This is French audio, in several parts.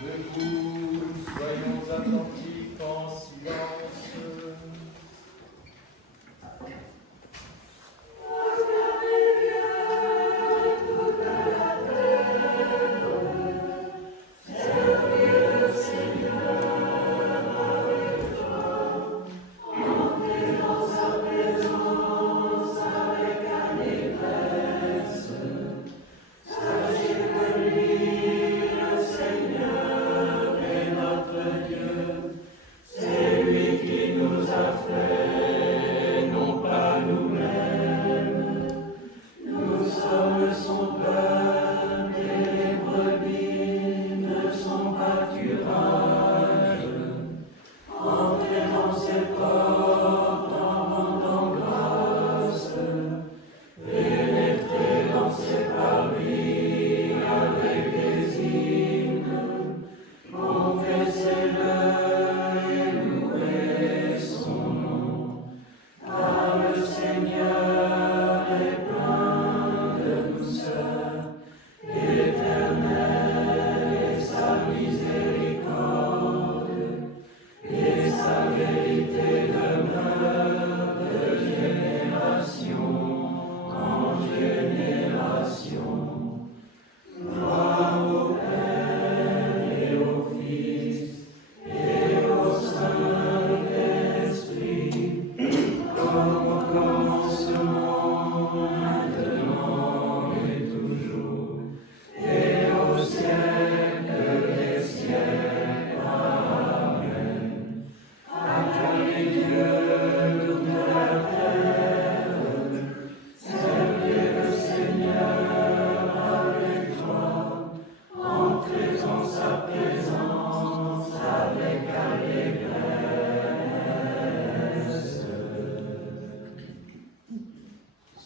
Debout, soyons attentifs en silence.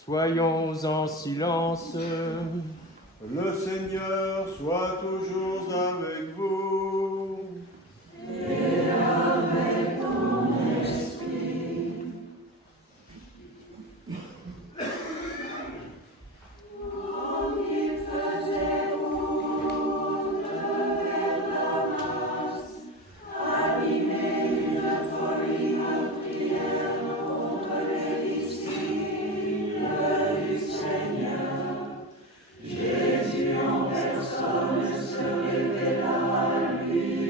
Soyons en silence. Le Seigneur soit toujours avec vous. Et avec ton esprit. Quand il faisait route vers Damas, animé une folie de prière contre les disciples du Seigneur, Jésus en personne se révéla à lui.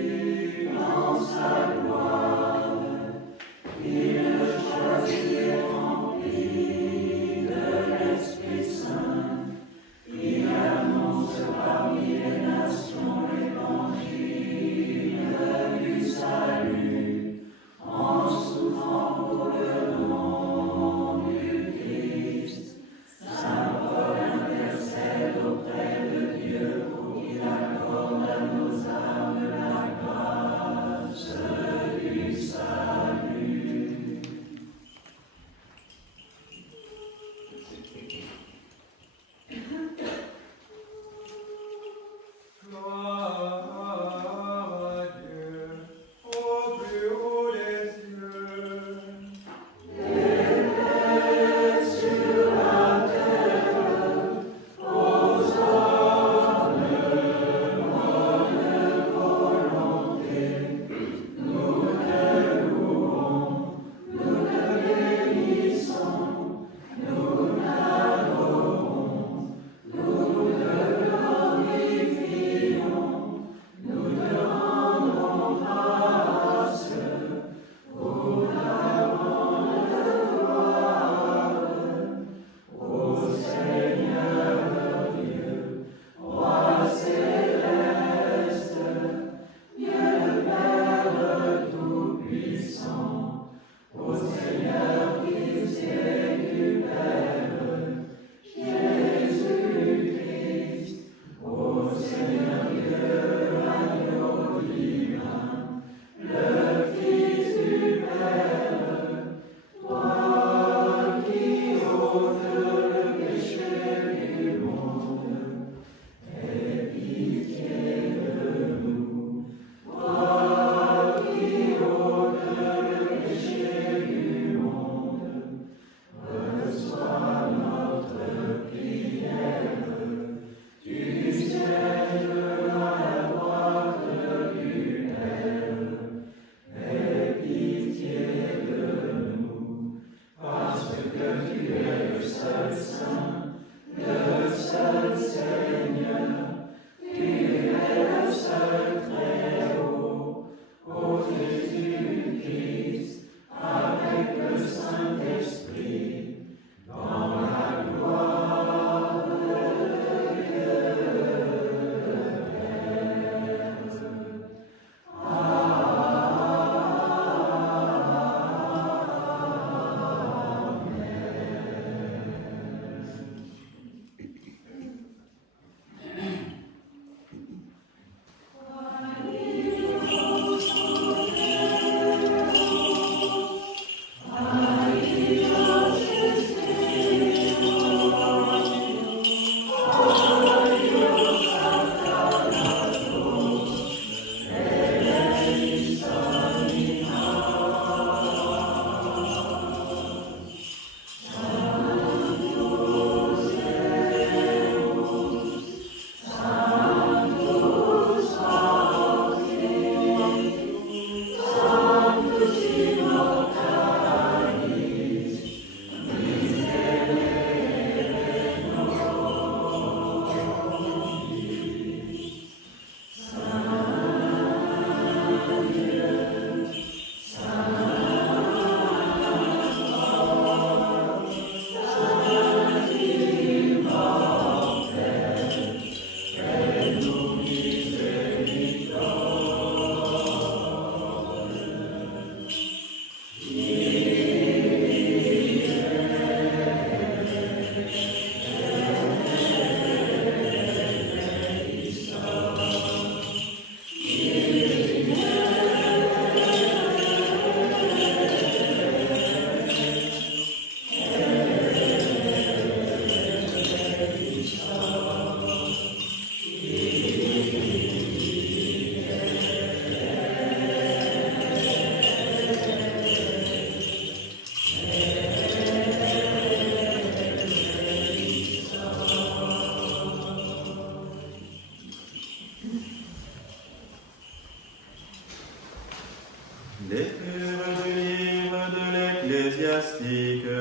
Lecture du livre de l'Ecclésiastique.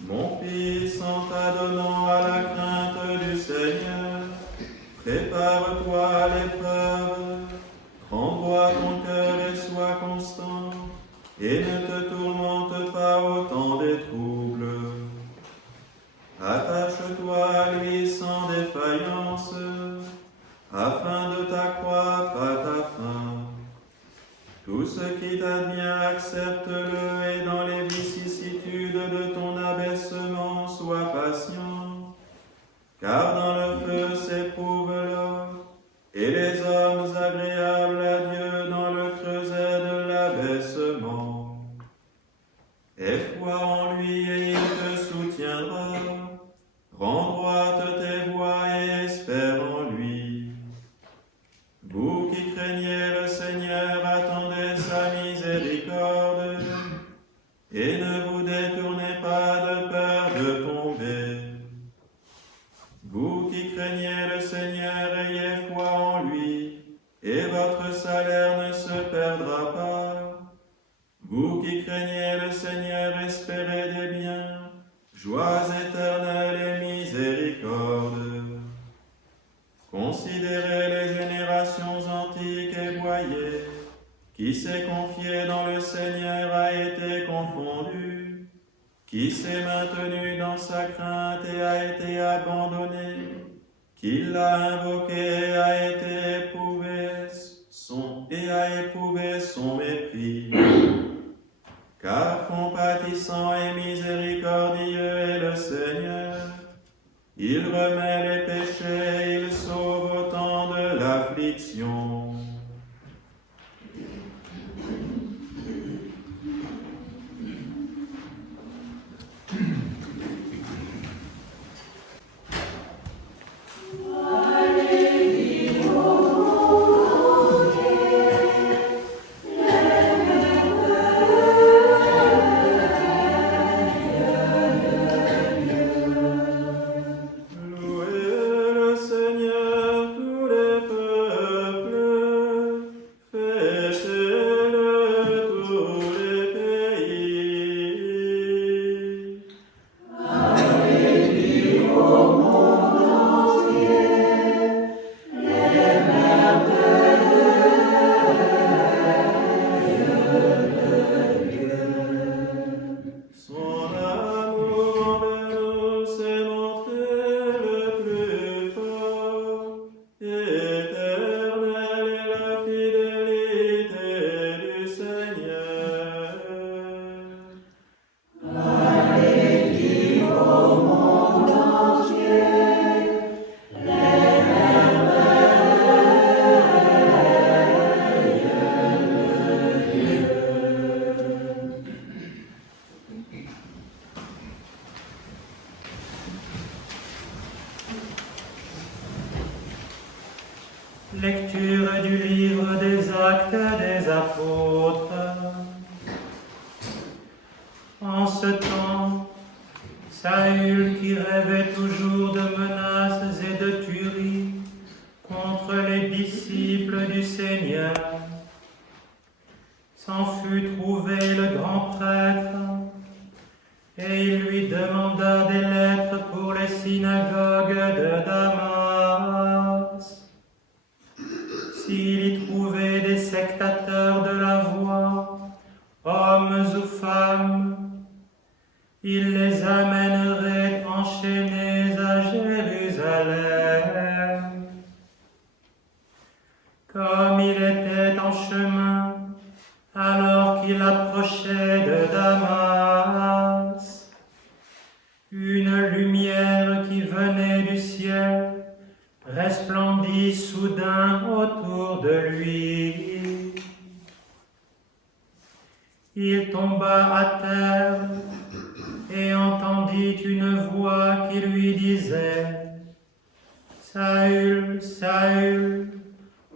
Mon fils, en t'adonnant à la crainte du Seigneur, prépare-toi à l'épreuve, renvoie ton cœur et sois constant, et ne te tourmente pas au temps des troubles. Attache-toi à lui sans défaillance, afin de t'accroître à ta fin. Tout ce qui t'advient, accepte-le, et dans les vicissitudes de ton abaissement, sois patient. Car dans le feu s'éprouve l'homme, et les hommes agréables à Dieu dans le creuset de l'abaissement. Aie foi en lui, et il te soutiendra. Rends droite tes voies et espère en lui. Vous qui craignez le Seigneur, attendez sa miséricorde, et ne vous détournez pas de peur de tomber. Vous qui craignez le Seigneur, ayez foi en lui, et votre salaire ne se perdra pas. Vous qui craignez le Seigneur, espérez des biens, joies éternelles et miséricordes. Considérez les générations antiques et voyez, qui s'est confié dans le Seigneur a été confondu, qui s'est maintenu dans sa crainte et a été abandonné, qui l'a invoqué et a éprouvé son mépris. Car compatissant et miséricordieux est le Seigneur, il remet les péchés, il sauve au temps de l'affliction. Louez le Seigneur, tous les peuples. Lecture du livre des Actes des Apôtres. En ce temps, Saül, qui rêvait toujours de menaces et de tueries contre les disciples du Seigneur, s'en fut trouvé le grand prêtre, et il lui demanda des lettres pour les synagogues de Damas. S'il y trouvait des sectateurs de la voie, hommes ou femmes, il les amènerait enchaînés à Jérusalem. Comme il était en chemin, alors qu'il approchait de Damas, une lumière qui venait du ciel resplendit soudain autour de lui. Il tomba à terre et entendit une voix qui lui disait « Saül, Saül,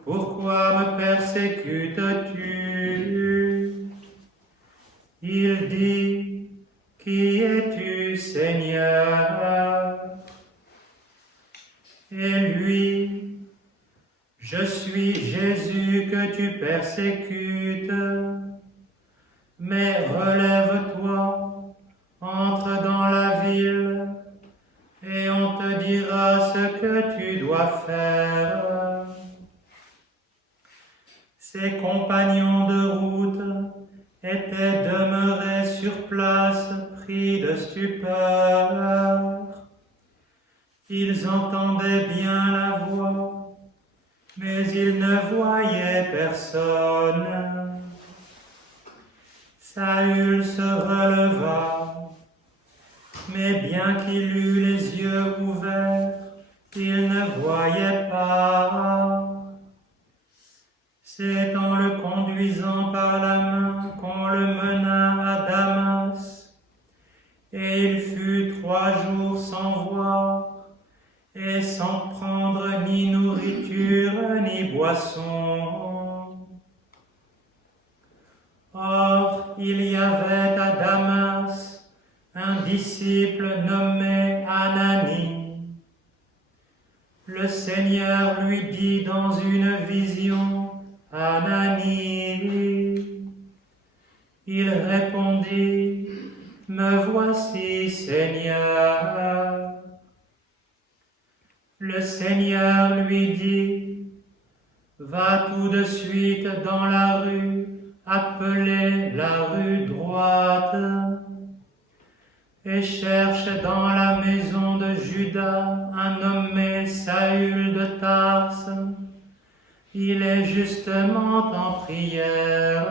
pourquoi me persécutes-tu » Il dit « Qui es-tu, Seigneur » Et lui « Je suis Jésus que tu persécutes, mais relève-toi, entre dans la ville, et on te dira ce que tu dois faire. » Ses compagnons de route étaient demeurés sur place, pris de stupeur. Ils entendaient bien la voix, mais ils ne voyaient personne. Saül se releva, mais bien qu'il eût les yeux ouverts, il ne voyait pas. C'est en le conduisant par la main qu'on le mena à Damas, et il fut 3 jours sans voir, et sans prendre ni nourriture ni boisson. Or, il y avait à Damas un disciple nommé Ananie. Le Seigneur lui dit dans une vision, « Ananie » Il répondit, « Me voici, Seigneur. » Le Seigneur lui dit, « Va tout de suite dans la rue, appelée la rue droite, et cherche dans la maison de Judas un nommé Saül de Tarse. Il est justement en prière. »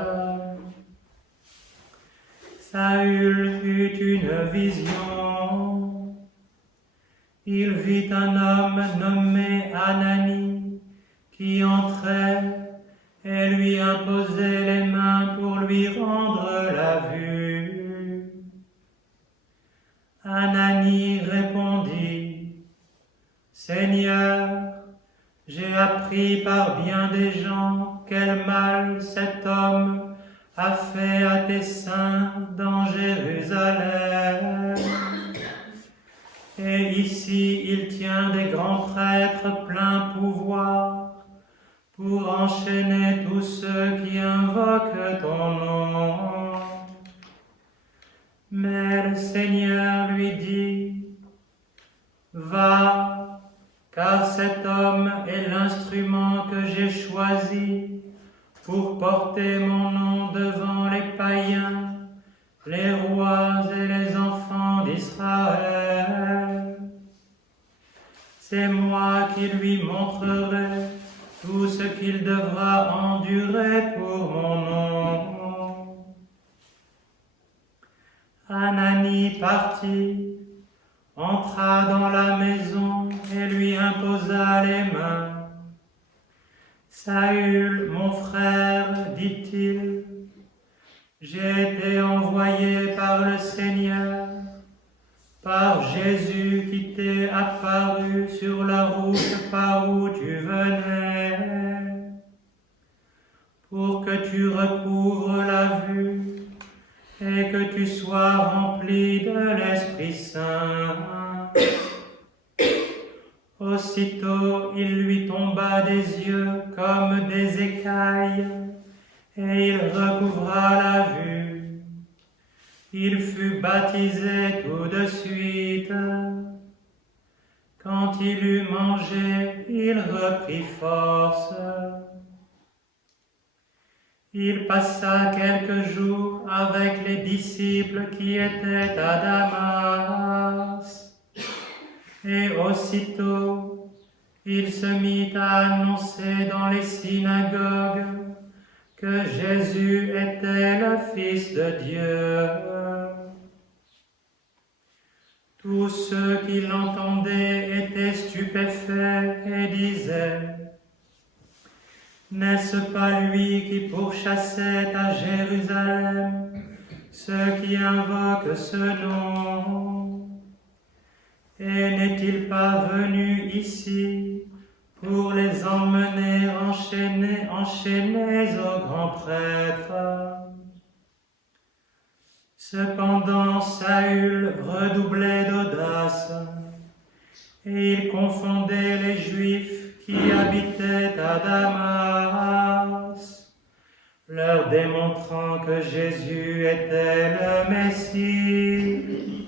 Saül eut une vision. Il vit un homme nommé Ananie qui entrait et lui imposait les mains pour lui rendre la vue. Ananie répondit, « Seigneur, j'ai appris par bien des gens quel mal cet homme a fait à tes saints dans Jérusalem. Et ici il tient des grands prêtres pleins pouvoir pour enchaîner tous ceux qui invoquent ton nom. » Mais le Seigneur lui dit, « Va, car cet homme est l'instrument que j'ai choisi pour porter mon nom devant les païens, les rois et les enfants d'Israël. C'est moi qui lui montrerai tout ce qu'il devra endurer pour mon nom. » Ananie partit, entra dans la maison et lui imposa les mains. « Saül, mon frère, dit-il, j'ai été envoyé par le Seigneur, par Jésus qui t'est apparu sur la route par où tu venais. tu recouvres la vue et que tu sois rempli de l'Esprit Saint. Aussitôt il lui tomba des yeux comme des écailles, et il recouvra la vue. Il fut baptisé tout de suite. Quand il eut mangé, il reprit force. Il passa quelques jours avec les disciples qui étaient à Damas. Et aussitôt, il se mit à annoncer dans les synagogues que Jésus était le Fils de Dieu. Tous ceux qui l'entendaient étaient stupéfaits et disaient: n'est-ce pas lui qui pourchassait à Jérusalem ceux qui invoquent ce nom? Et n'est-il pas venu ici pour les emmener enchaînés au grand prêtre? Cependant Saül redoublait d'audace, et il confondait les Juifs qui habitaient à Damas, leur démontrant que Jésus était le Messie.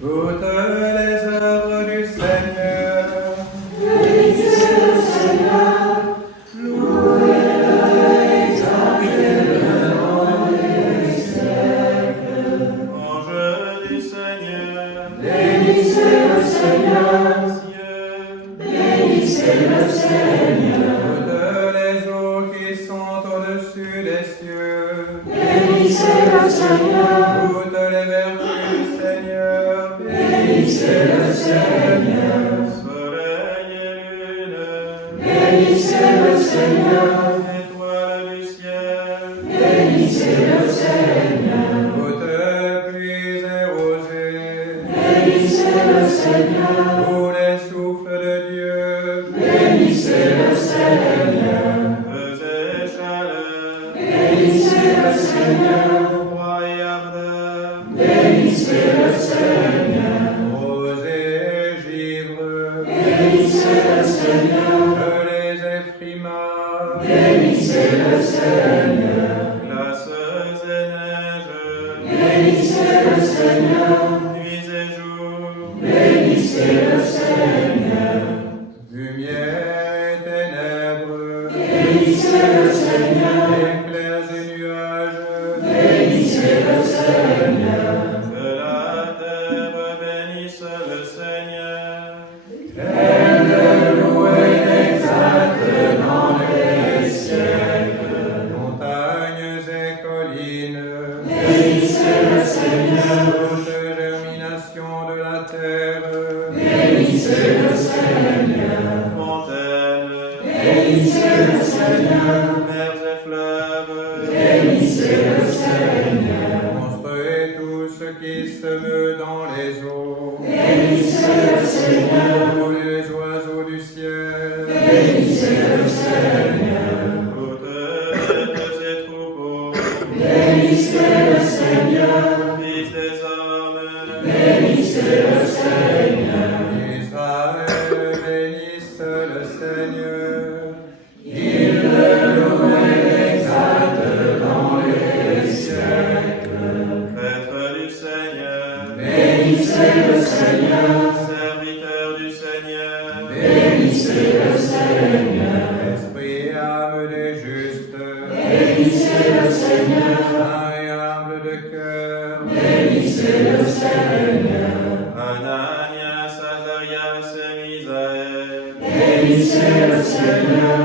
Toutes les œuvres du Seigneur, Bénissez le Seigneur, louez-le, exaltez-le dans les siècles. ange du Seigneur, Bénissez le Seigneur, cieux, bénissez le Seigneur. toutes les eaux qui sont au-dessus des cieux, Bénissez le Seigneur, toutes les vertus du Seigneur, bénissez le Seigneur. soleil et lune, Bénissez le Seigneur, étoiles du ciel, bénissez le Seigneur. toutes pluies et rosées, Bénissez le Seigneur, tous les souffles de Dieu, bénissez le Seigneur. feu et chaleur, Bénissez le Seigneur, froid et ardeur, bénissez le Seigneur. rosée et givre, Bénissez le Seigneur, les effrimas, bénissez le Seigneur. glaces et neiges, Bénissez le Seigneur, nuits et jours, bénissez le Seigneur. lumière et ténèbres, Bénissez le Seigneur, éclairs et nuages, bénissez le Seigneur. que la terre bénisse le Seigneur, Elle le loue et l'exalte dans les siècles. montagnes et collines, Bénissez le Seigneur, toute germination de la terre, bénissez le Seigneur. fontaines, Bénissez le Seigneur, mers et fleuves, bénissez le Seigneur. monstres et tout ce qui se meut dans les eaux, Bénissez le Seigneur, tous les oiseaux du ciel, bénissez le Seigneur. toutes bêtes et troupeaux, Bénissez le Seigneur, fils des hommes, bénissez le Seigneur. Israël bénisse le Seigneur, Il le loue et l'exalte dans les siècles. prêtre du Seigneur, Bénissez le Seigneur, serviteur du Seigneur, bénissez le Seigneur. esprit et âme des justes, Bénissez le Seigneur, saint et humble de cœur, bénissez le Seigneur. Ananias, Azarias et Misaël, Bénissez le Seigneur,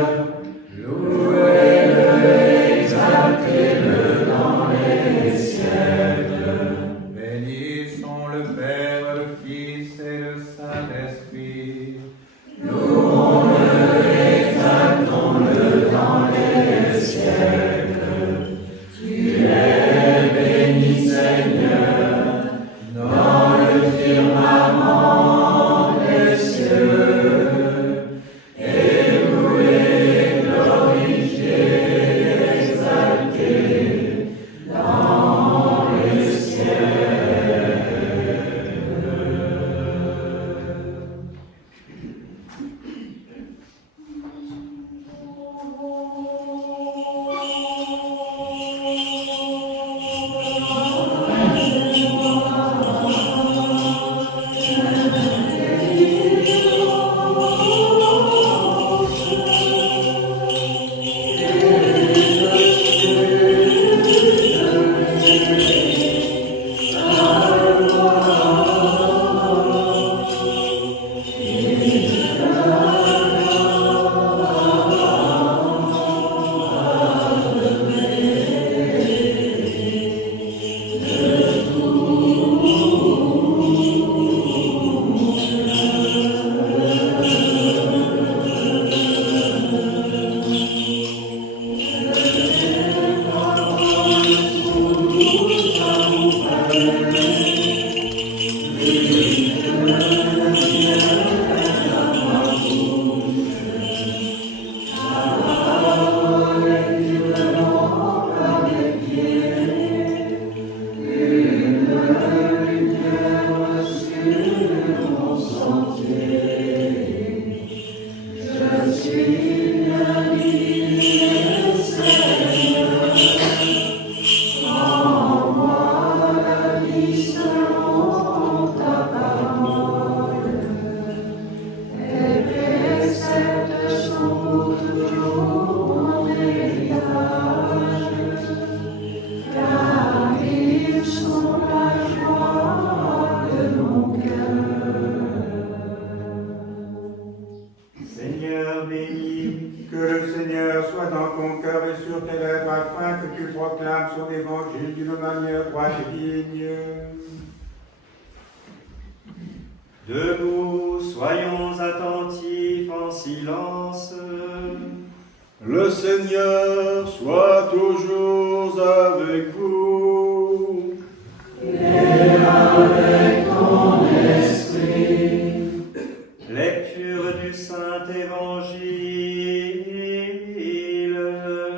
louez-le et exaltez-le dans les siècles. bénissons le Père, le Fils et le Saint-Esprit. Louons-le et exaltons-le dans les Debout, soyons attentifs en silence. Le Seigneur soit toujours avec vous. Et avec ton esprit. Lecture du Saint-Évangile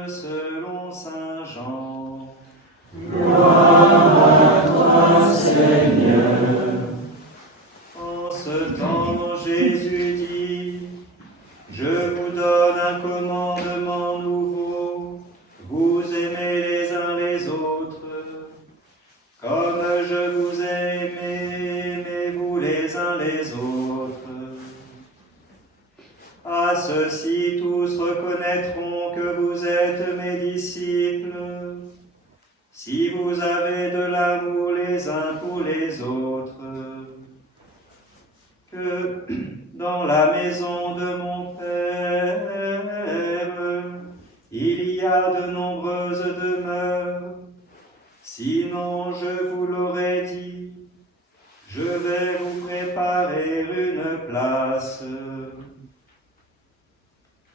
selon saint Jean. Gloire à toi, Seigneur. En ce temps, Jésus dit, « Je vous donne un commandement nouveau, vous aimez les uns les autres. Comme je vous ai aimé, aimez-vous les uns les autres. À ceci, tous reconnaîtront que vous êtes mes disciples, si vous avez de l'amour les uns pour les autres. Que dans la maison de mon Père, il y a de nombreuses demeures. Sinon, je vous l'aurais dit, je vais vous préparer une place.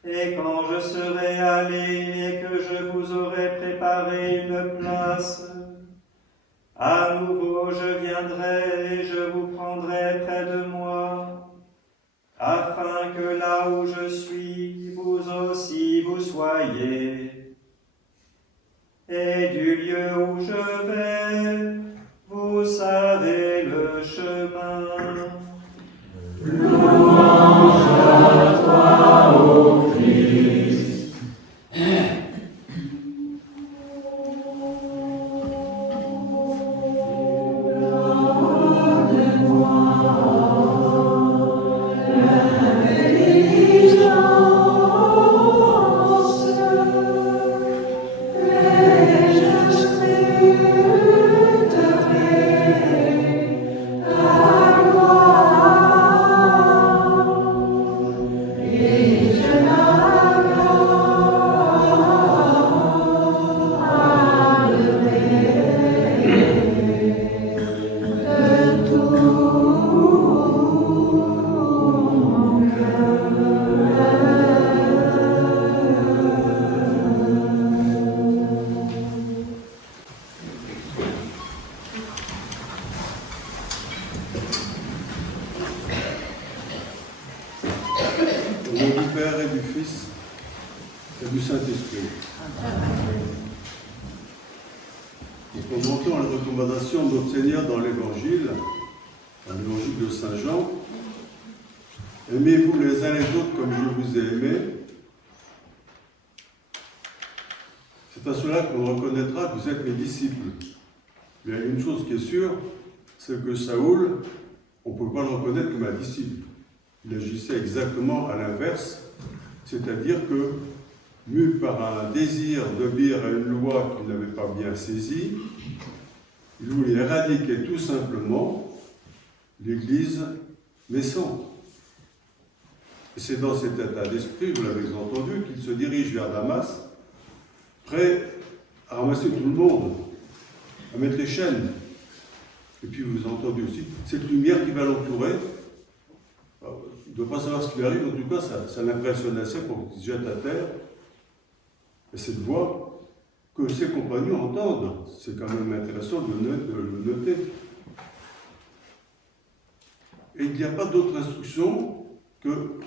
Et quand je serai allé et que je vous aurai préparé une place, à nouveau je viendrai et je vous prendrai près de moi, afin que là où je suis, vous aussi vous soyez. Et du lieu où je vais, vous savez le chemin. Louange à toi, ô Christ. Au nom du Père et du Fils et du Saint-Esprit. Nous commentons la recommandation de notre Seigneur dans l'Évangile de Saint Jean. Aimez-vous les uns les autres comme je vous ai aimés. C'est à cela qu'on reconnaîtra que vous êtes mes disciples. Mais il y a une chose qui est sûre, c'est que Saül, on ne peut pas le reconnaître comme un disciple. Il agissait exactement à l'inverse, c'est-à-dire que, mu par un désir d'obéir à une loi qu'il n'avait pas bien saisie, il voulait éradiquer tout simplement l'Église naissante. Et c'est dans cet état d'esprit, vous l'avez entendu, qu'il se dirige vers Damas, prêt à ramasser tout le monde, à mettre les chaînes. Et puis vous entendez aussi cette lumière qui va l'entourer. Il ne doit pas savoir ce qui lui arrive, en tout cas ça l'impressionne assez pour qu'il se jette à terre. Et cette voix que ses compagnons entendent, c'est quand même intéressant de le noter. Et il n'y a pas d'autre instruction que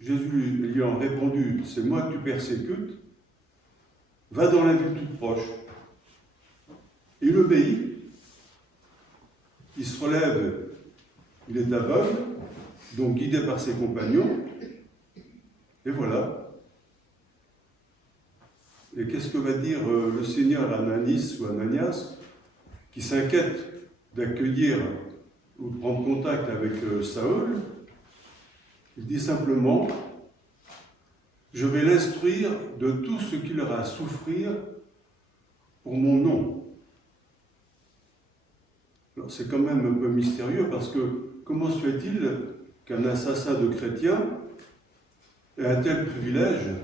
Jésus ayant répondu, c'est moi que tu persécutes, va dans la ville toute proche. Il obéit, il se relève, il est aveugle, donc guidé par ses compagnons, et voilà. Et qu'est-ce que va dire le Seigneur à Ananis ou Ananias, qui s'inquiète d'accueillir ou de prendre contact avec Saül? Il dit simplement, je vais l'instruire de tout ce qu'il aura à souffrir pour mon nom. Alors c'est quand même un peu mystérieux parce que comment se fait-il qu'un assassin de chrétiens ait un tel privilège?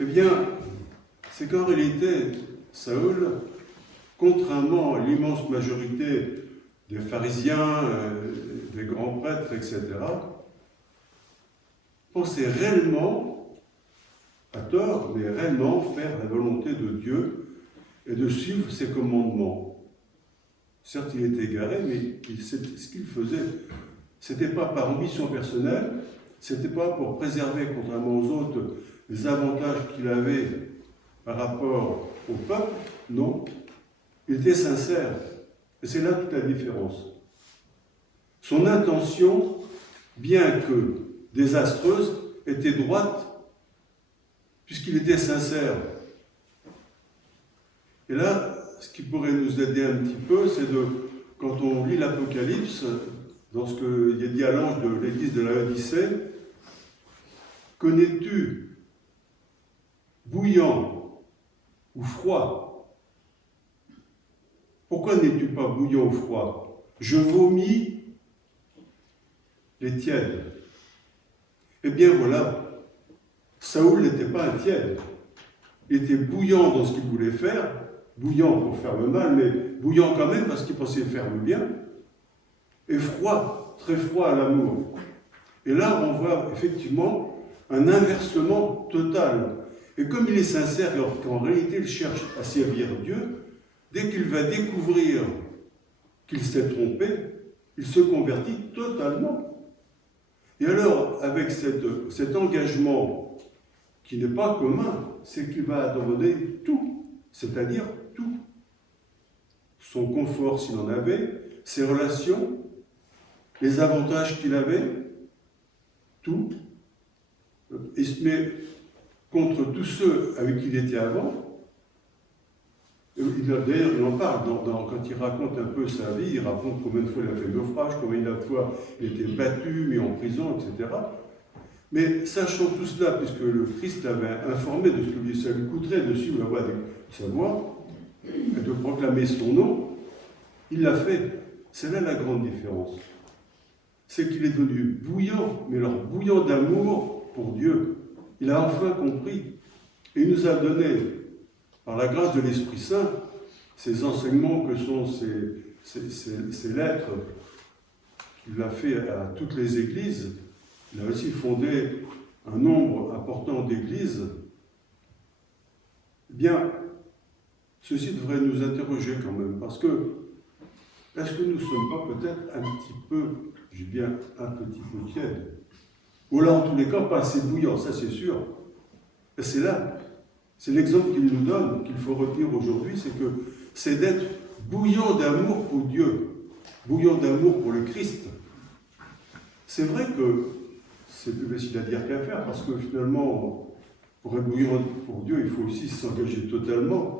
Eh bien, c'est qu'en réalité, Saül contrairement à l'immense majorité des pharisiens, des grands prêtres, etc., pensaient réellement, à tort, mais réellement faire la volonté de Dieu et de suivre ses commandements. Certes, il était égaré, mais ce qu'il faisait, ce n'était pas par ambition personnelle, ce n'était pas pour préserver, contrairement aux autres, les avantages qu'il avait par rapport au peuple, non. Il était sincère. Et c'est là toute la différence. Son intention, bien que désastreuse, était droite, puisqu'il était sincère. Et là, ce qui pourrait nous aider un petit peu, c'est quand on lit l'Apocalypse, dans ce qu'il est dit à l'ange de l'église de la Odyssée, connais-tu bouillant ou froid? Pourquoi n'es-tu pas bouillant ou froid? Je vomis les tièdes. Eh bien voilà, Saoul n'était pas un tiède. Il était bouillant dans ce qu'il voulait faire, bouillant pour faire le mal, mais bouillant quand même parce qu'il pensait faire le bien, et froid, très froid à l'amour. Et là, on voit effectivement un inversement total. Et comme il est sincère, alors qu'en réalité il cherche à servir Dieu, dès qu'il va découvrir qu'il s'est trompé, il se convertit totalement. Et alors, avec cet engagement qui n'est pas commun, c'est qu'il va abandonner tout, c'est-à-dire tout. Son confort s'il en avait, ses relations, les avantages qu'il avait, tout. Il se met contre tous ceux avec qui il était avant. D'ailleurs, il en parle quand il raconte un peu sa vie, il raconte combien de fois il a fait naufrage, combien de fois il était battu, mis en prison, etc. Mais sachant tout cela, puisque le Christ l'avait informé de ce que ça lui coûterait de suivre la voie de sa voix, et de proclamer son nom, il l'a fait. C'est là la grande différence. C'est qu'il est devenu bouillant, mais alors bouillant d'amour pour Dieu. Il a enfin compris. Et il nous a donné, par la grâce de l'Esprit Saint, ces enseignements que sont ces lettres qu'il a fait à toutes les églises. Il a aussi fondé un nombre important d'églises. Eh bien, ceci devrait nous interroger quand même, parce que est-ce que nous ne sommes pas peut-être un petit peu, j'ai bien un petit peu tiède, ou là en tous les cas pas assez bouillant, ça c'est sûr. Et c'est là, c'est l'exemple qu'il nous donne, qu'il faut retenir aujourd'hui, c'est d'être bouillant d'amour pour Dieu, bouillant d'amour pour le Christ. C'est vrai que c'est plus facile à dire qu'à faire, parce que finalement, pour être bouillant pour Dieu, il faut aussi s'engager totalement.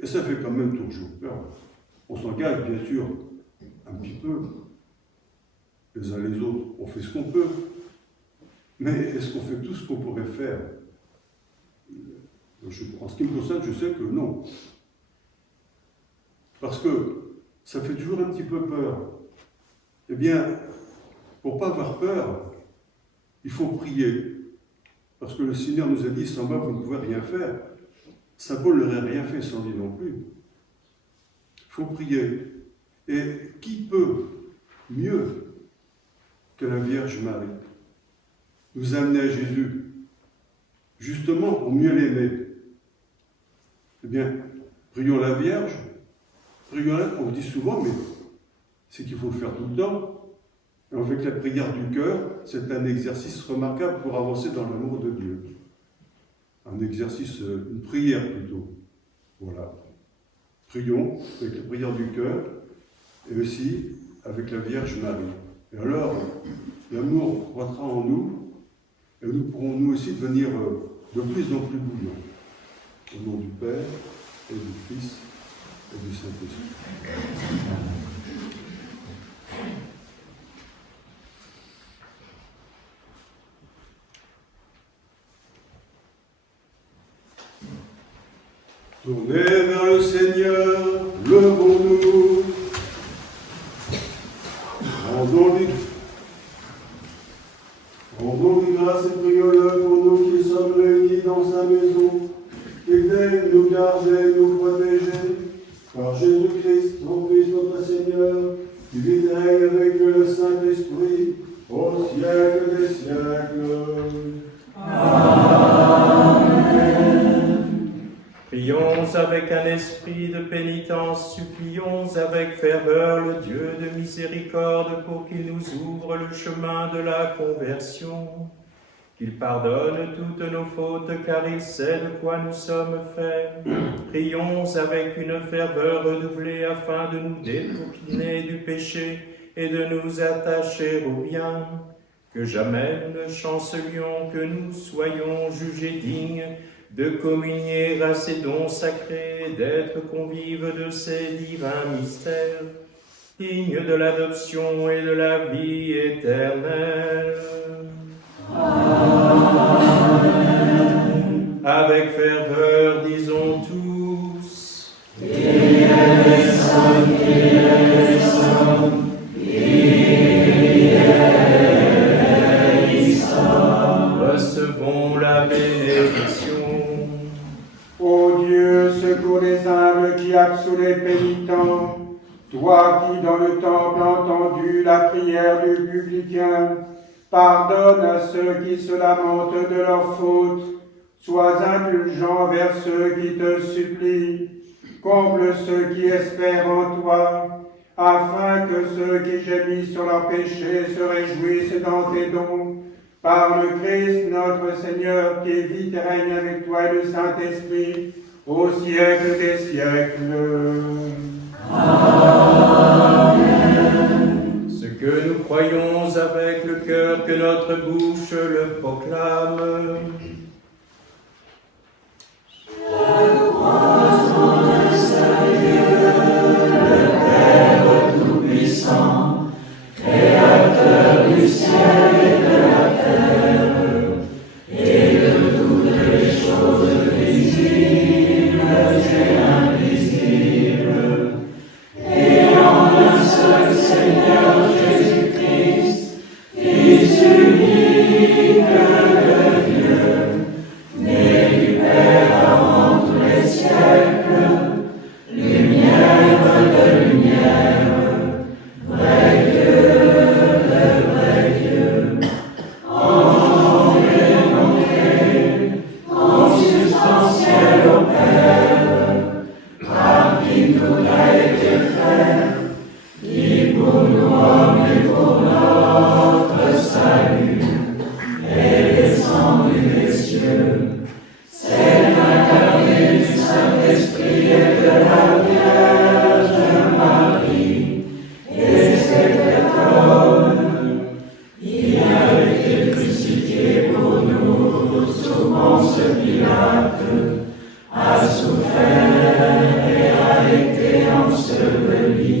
Et ça fait quand même toujours peur. On s'engage, bien sûr, un petit peu. Les uns les autres, on fait ce qu'on peut. Mais est-ce qu'on fait tout ce qu'on pourrait faire? En ce qui me concerne, je sais que non. Parce que ça fait toujours un petit peu peur. Eh bien, pour ne pas avoir peur, il faut prier. Parce que le Seigneur nous a dit, sans moi, vous ne pouvez rien faire. Saint Paul n'aurait rien fait sans lui non plus. Il faut prier. Et qui peut mieux que la Vierge Marie nous amener à Jésus, justement pour mieux l'aimer? Eh bien, prions la Vierge, prions-la, on le dit souvent, mais c'est qu'il faut le faire tout le temps. Et avec la prière du cœur, c'est un exercice remarquable pour avancer dans l'amour de Dieu. Un exercice, une prière plutôt. Voilà. Prions avec la prière du cœur et aussi avec la Vierge Marie. Et alors, l'amour croîtra en nous et nous pourrons nous aussi devenir de plus en plus bouillants. Au nom du Père et du Fils et du Saint-Esprit. Tournez vers le Seigneur, levons-nous, rendons-lui grâce et prions-le pour nous qui sommes réunis dans sa maison, qu'il daigne nous garder, nous protéger, par Jésus-Christ, ton Fils, notre Seigneur, qui vit et règne avec le Saint-Esprit, au siècle des siècles. Prions avec un esprit de pénitence, supplions avec ferveur le Dieu de miséricorde pour qu'il nous ouvre le chemin de la conversion, qu'il pardonne toutes nos fautes car il sait de quoi nous sommes faits. Prions avec une ferveur redoublée afin de nous détourner du péché et de nous attacher au bien, que jamais nous ne chancelions, que nous soyons jugés dignes de communier à ces dons sacrés, d'être convives de ces divins mystères, dignes de l'adoption et de la vie éternelle. Amen. Avec ferveur, disons tous. Recevons la bénédiction. Ô Dieu, secours les humbles qui absous les pénitents, toi qui dans le temple entendu la prière du publicain, pardonne à ceux qui se lamentent de leurs fautes, sois indulgent vers ceux qui te supplient, comble ceux qui espèrent en toi, afin que ceux qui gémissent sur leurs péchés se réjouissent dans tes dons. Par le Christ notre Seigneur, qui vit et règne avec toi et le Saint-Esprit, au siècle des siècles. Amen. Ce que nous croyons avec le cœur, que notre bouche le proclame. Je crois en un seul Dieu, le Père Tout-Puissant, Créateur du ciel et de la terre, et de toutes les choses visibles et invisibles, et en un seul Seigneur Jésus-Christ, Fils unique de Dieu, né du Père avant tous les siècles, lumière de lumière, vrai Dieu de vrai Dieu, engendré, consubstantiel au Père, par qui tout a été fait, qui pour nous hommes et pour notre salut est descendu des cieux, c'est l'incarné du Saint-Esprit et de la Vierge Marie, et s'est fait homme. Il a été crucifié pour nous sous Ponce Pilate, a souffert et a été enseveli,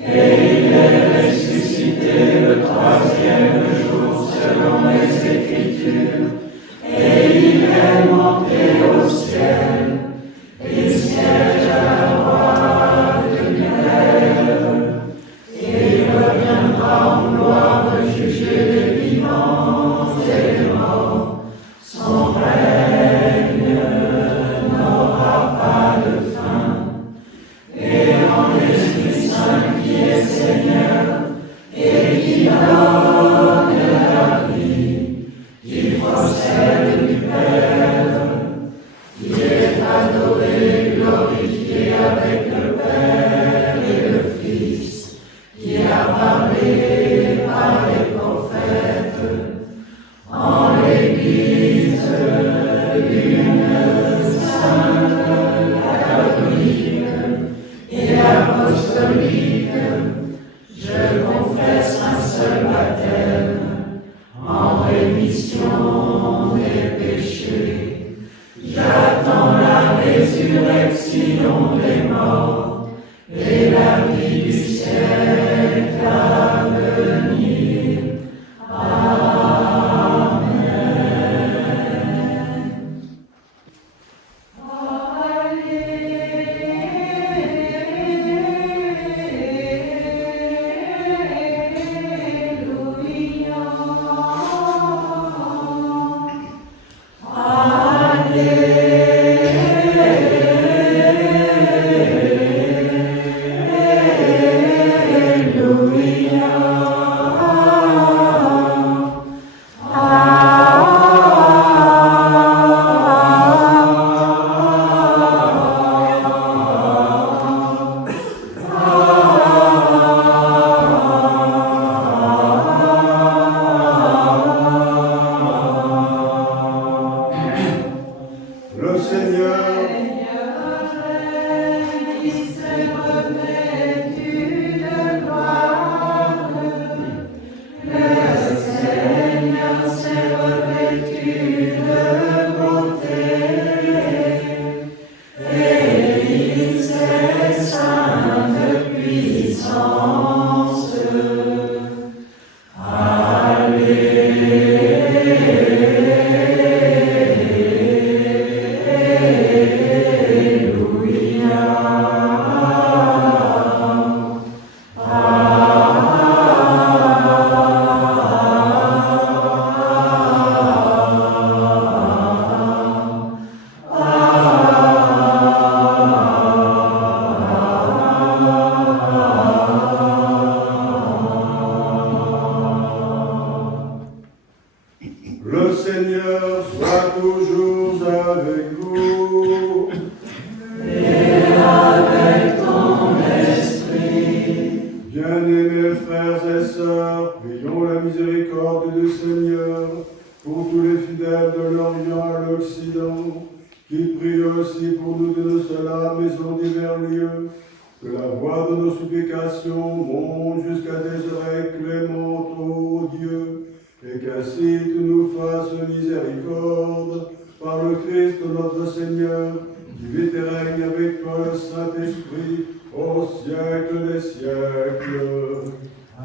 et il est ressuscité le troisième jour selon les Écritures, et il est monté au ciel, il siège à la droite du Père, et il reviendra en gloire juger les vivants et les morts. Son règne n'aura pas de fin. Et en l'Esprit Saint qui est Seigneur et qui donne la vie, qui procède du Père, qui est adoré, glorifié avec le Père et le Fils, qui a parlé par les prophètes, en l'Église une sainte, catholique et apostolique, je confesse un seul baptême en rémission des péchés. J'attends la résurrection des morts et la vie du siècle à venir. Amen. Bien-aimés frères et sœurs, prions la miséricorde du Seigneur pour tous les fidèles de l'Orient à l'Occident, qu'il prie aussi pour nous de cela, mais en divers lieux, que la voix de nos supplications monte jusqu'à tes oreilles clémentes, ô Dieu, et qu'ainsi tu nous fasses miséricorde par le Christ notre Seigneur, qui vit et règne avec toi le Saint-Esprit au siècle des siècles.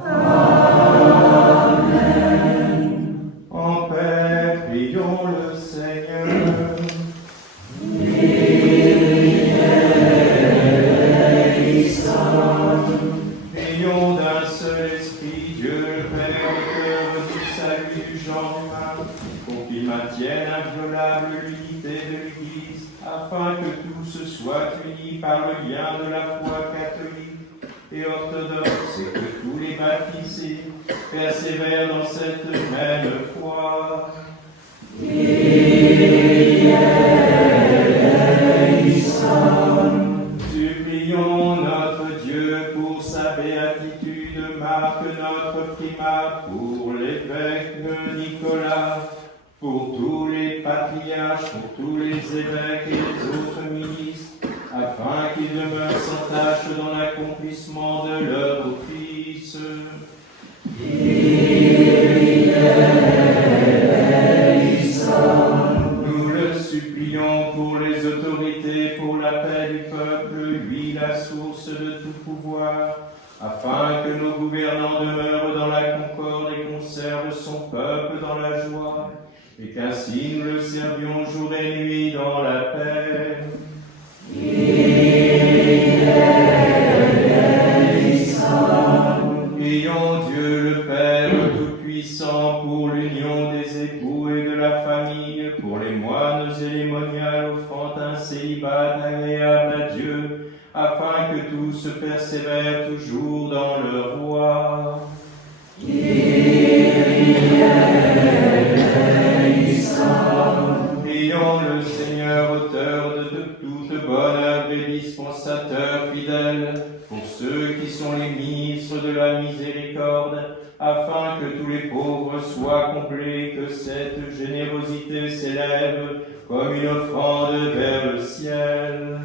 Amen. En paix, prions le Seigneur. Prions d'un seul esprit, Dieu le Père, auteur du salut du genre humain, pour qu'il maintienne inviolable l'unité de l'Église, afin que tous soient unis par le lien de la foi catholique et orthodoxe, et que tous les baptisés persévèrent dans cette même foi. Supplions notre Dieu pour sa béatitude, marque notre primat pour l'évêque Nicolas, pour tous les patriarches, pour tous les évêques et les autres ministres, afin qu'ils demeurent sans tâche dans l'accomplissement de leur office. Nous le supplions pour les autorités, pour la paix du peuple, lui la source de tout pouvoir, afin que nos gouvernants demeurent dans la concorde et conservent son peuple dans la joie, et qu'ainsi nous le servions jour et nuit dans la paix. Prions Dieu le Père Tout-Puissant pour l'union des époux et de la famille, pour les moines et les moniales offrant un célibat agréable à Dieu, afin que tous persévèrent toujours dans leur voie. Prions le Seigneur, auteur de toute bonne œuvre et dispensateur fidèle, pour ceux qui sont les ministres de la miséricorde, afin que tous les pauvres soient comblés, que cette générosité s'élève comme une offrande vers le ciel.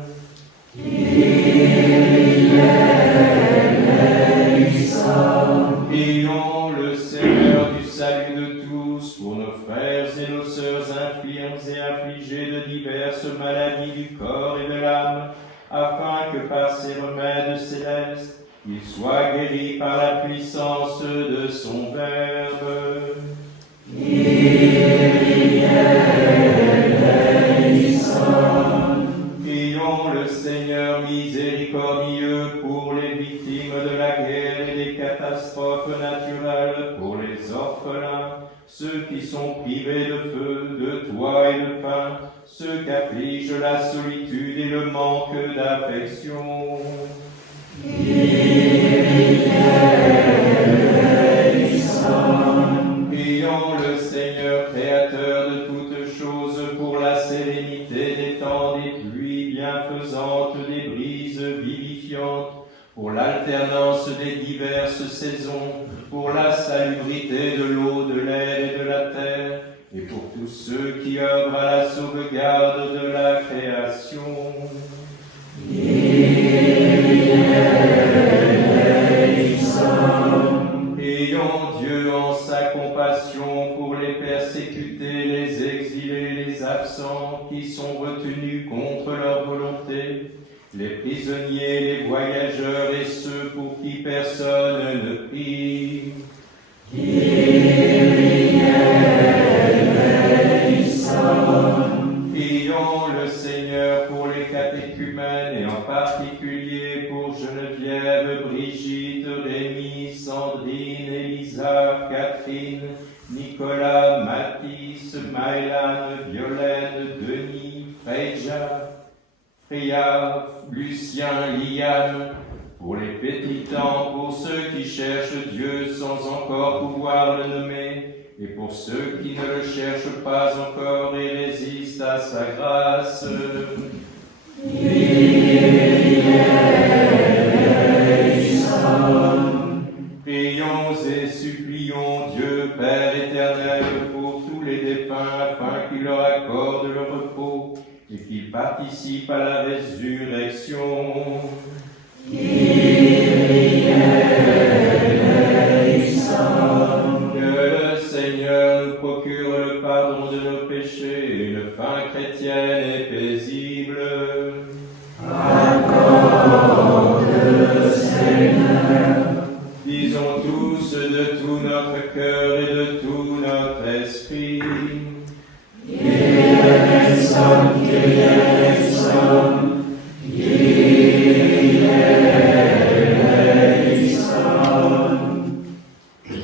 Prions le Seigneur du salut de tous, pour nos frères et nos sœurs infirmes et affligés de diverses maladies du corps et de l'âme, afin que par ces remèdes célestes, ils soient guéris par la puissance de son Verbe. Prions le Seigneur miséricordieux pour les victimes de la guerre et des catastrophes naturelles, pour les orphelins, ceux qui sont privés de feu, de toit et de pain, ceux qu'afflige la solitude et le manque d'affection. Prions le Seigneur créateur de toutes choses pour la sérénité des temps des pluies bienfaisantes, des brises vivifiantes, pour l'alternance des diverses saisons, pour la salubrité de l'eau, de l'air et de la terre, et pour tous ceux qui œuvrent à la sauvegarde de la création. Prions Dieu en sa compassion pour les persécutés, les exilés, les absents qui sont retenus contre leur volonté, les prisonniers, les voyageurs et ceux pour qui personne ne prie. Prions le Seigneur pour les catéchumènes et en particulier pour Geneviève, Brigitte, Rémi, Sandrine, Elisa, Catherine, Nicolas, Mathis, Maëlan, Violaine, Denis, Freya, Lucien, Liane, pour les pénitents, pour ceux qui cherchent Dieu sans encore pouvoir le nommer, et pour ceux qui ne le cherchent pas encore et résistent à sa grâce. résurrection. Que le Seigneur nous procure le pardon de nos péchés et une fin chrétienne et paisible. Accorde, Seigneur. Disons tous de tout notre cœur et de tout notre esprit.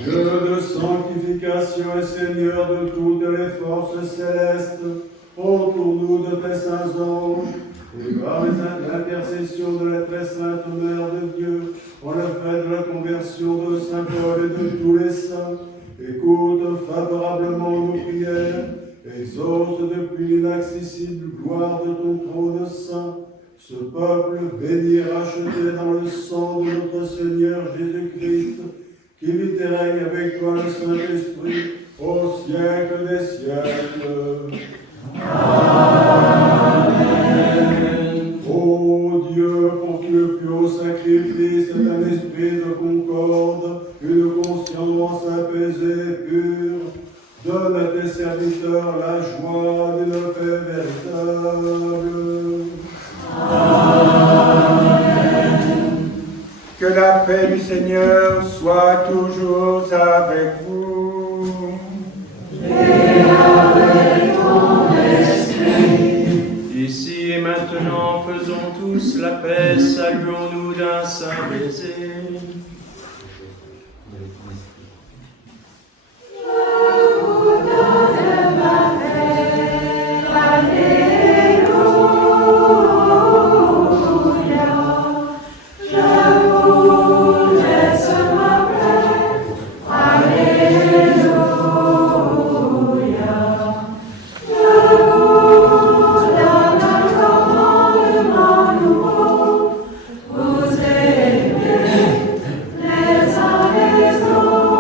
Dieu de sanctification et Seigneur de toutes les forces célestes, entoure-nous de tes saints anges, et par l'intercession de la très sainte Mère de Dieu, en la fête de la conversion de Saint Paul et de tous les saints, écoute favorablement nos prières, exauce depuis l'inaccessible gloire de ton trône saint, ce peuple béni et racheté dans le sang de notre Seigneur Jésus-Christ, qui vit et règne avec toi le Saint-Esprit, au siècle des siècles. Amen. Ô Dieu, pour qui le plus haut sacrifice est un esprit de concorde, une conscience apaisée et pure, donne à tes serviteurs la joie d'une paix véritable. Amen. Que la paix du Seigneur soit toujours avec vous. Et avec ton esprit. Ici et maintenant, faisons tous la paix, saluons-nous d'un saint baiser. Vous aimez les uns les autres.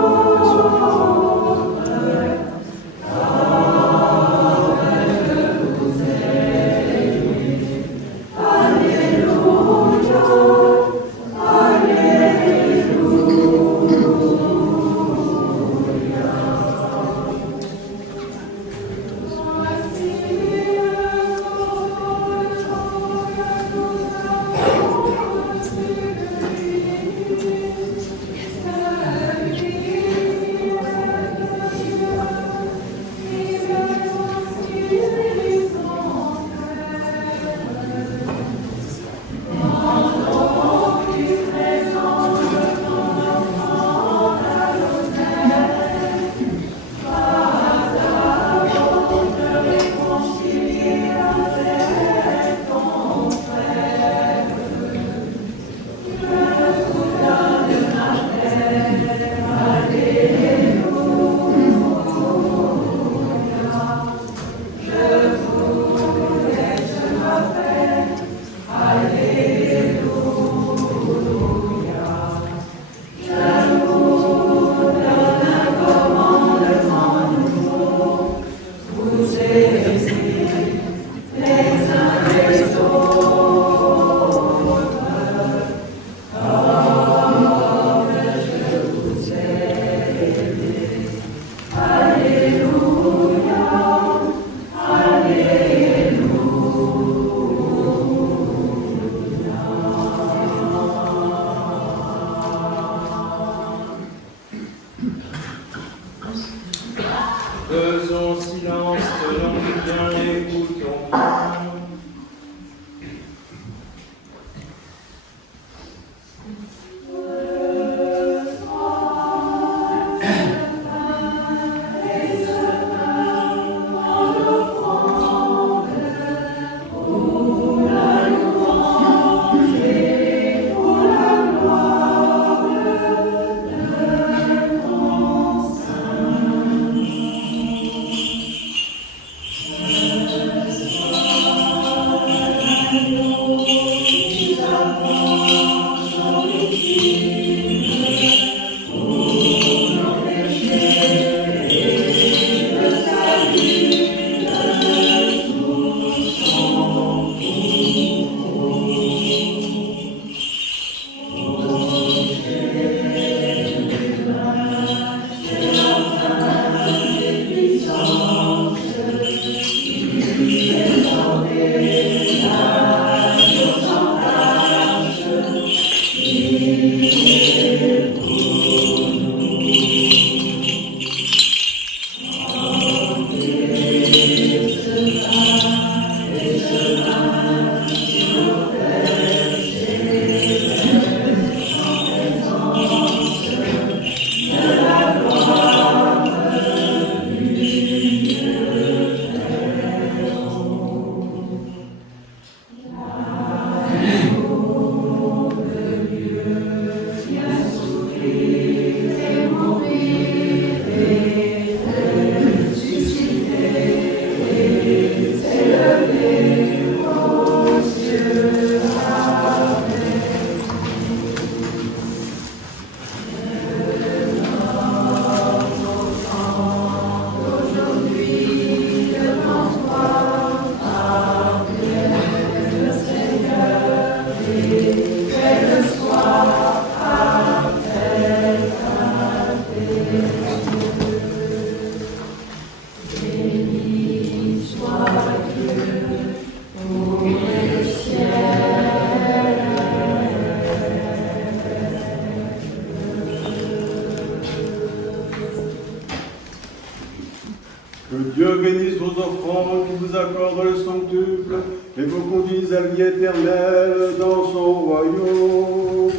Dieu bénisse vos offrandes, qui vous accorde le centuple, et vous conduise à la vie éternelle dans son royaume.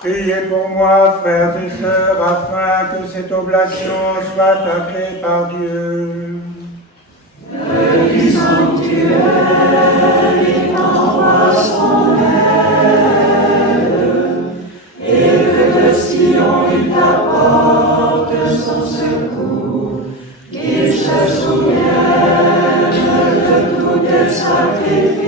Priez pour moi, frères et sœurs, afin que cette oblation soit agréée par Dieu. Que du sanctuaire il envoie son aide, et que de Sion il t'apporte son secours, qu'il se souvienne de tous tes sacrifices,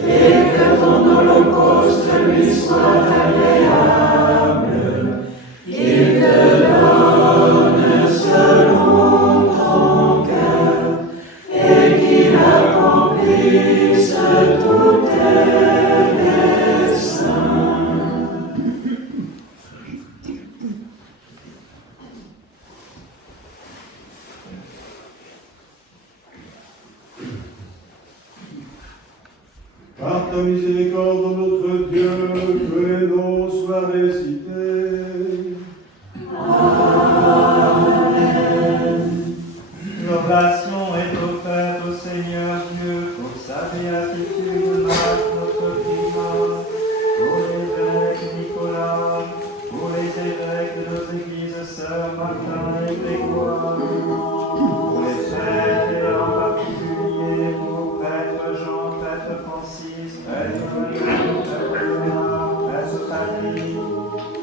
et que ton holocauste lui soit agréable, qu'il te donne selon ton cœur, et qu'il accomplisse tous tes desseins. Par ta miséricorde, notre Dieu, que les noms soient récités. L'oblation est offerte au Seigneur Dieu pour sa béatitude, Marc, notre primat, pour l'évêque Nicolas, pour les évêques de nos églises, Sœur Martin et Grégoire, pour les prêtres et en particulier pour prêtre Jean, prêtre Francis, prêtre Marie, prêtre Léonard, prêtre Patrick,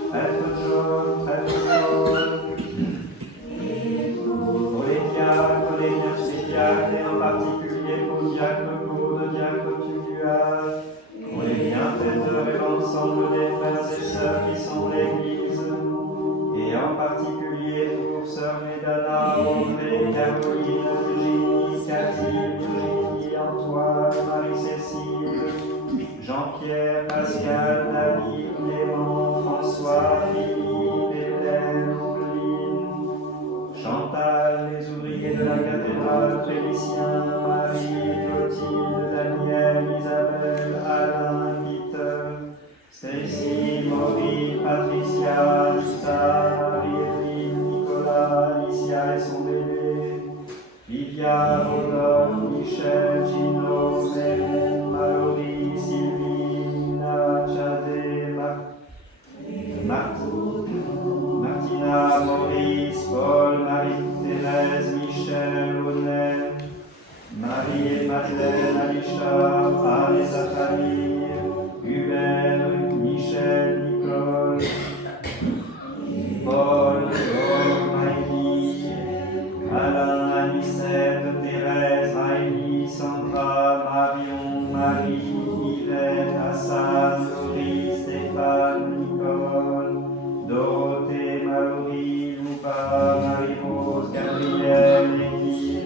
prêtre John, prêtre Paul, pour les diacres, les diacres et en particulier pour diacre Claude, diacre Tulual, pour les bienfaiteurs et l'ensemble des frères et sœurs qui sont l'Église, et en particulier pour Sœur Médana, André, Caroline, Eugénie, Cathy, Virginie, Antoine, Marie-Cécile, Jean-Pierre, Pascal, David, Clément, François, Philippe, Hélène, Pauline, Chantal, les ouvriers de la cathédrale, Félicien, Marie, Clotilde, Daniel, Isabelle, Alain, Peter, Stacy, Maurice, Patricia, Gustave, Marie-Evelyne, Nicolas, Alicia et son bébé, Livia, Rodolphe, Michel, Gino, Hélène, Mallory, Sylvie, Nina, Tchadé, Martina, Maurice, Paul, Marie-Thérèse, Michel, Audrey, Marie et Madeleine, Alisha, Anne et sa famille, Hubert, Michel, Nicole, Paul, Maïli, Alain, Anicette, Thérèse, Maïli, Sandra, Marion, Marie, Yvette, Hassan, Laurie, Stéphane, Nicole, Dorothée, Mallory, Loupa, Marie-Rose, Gabriel, Élie,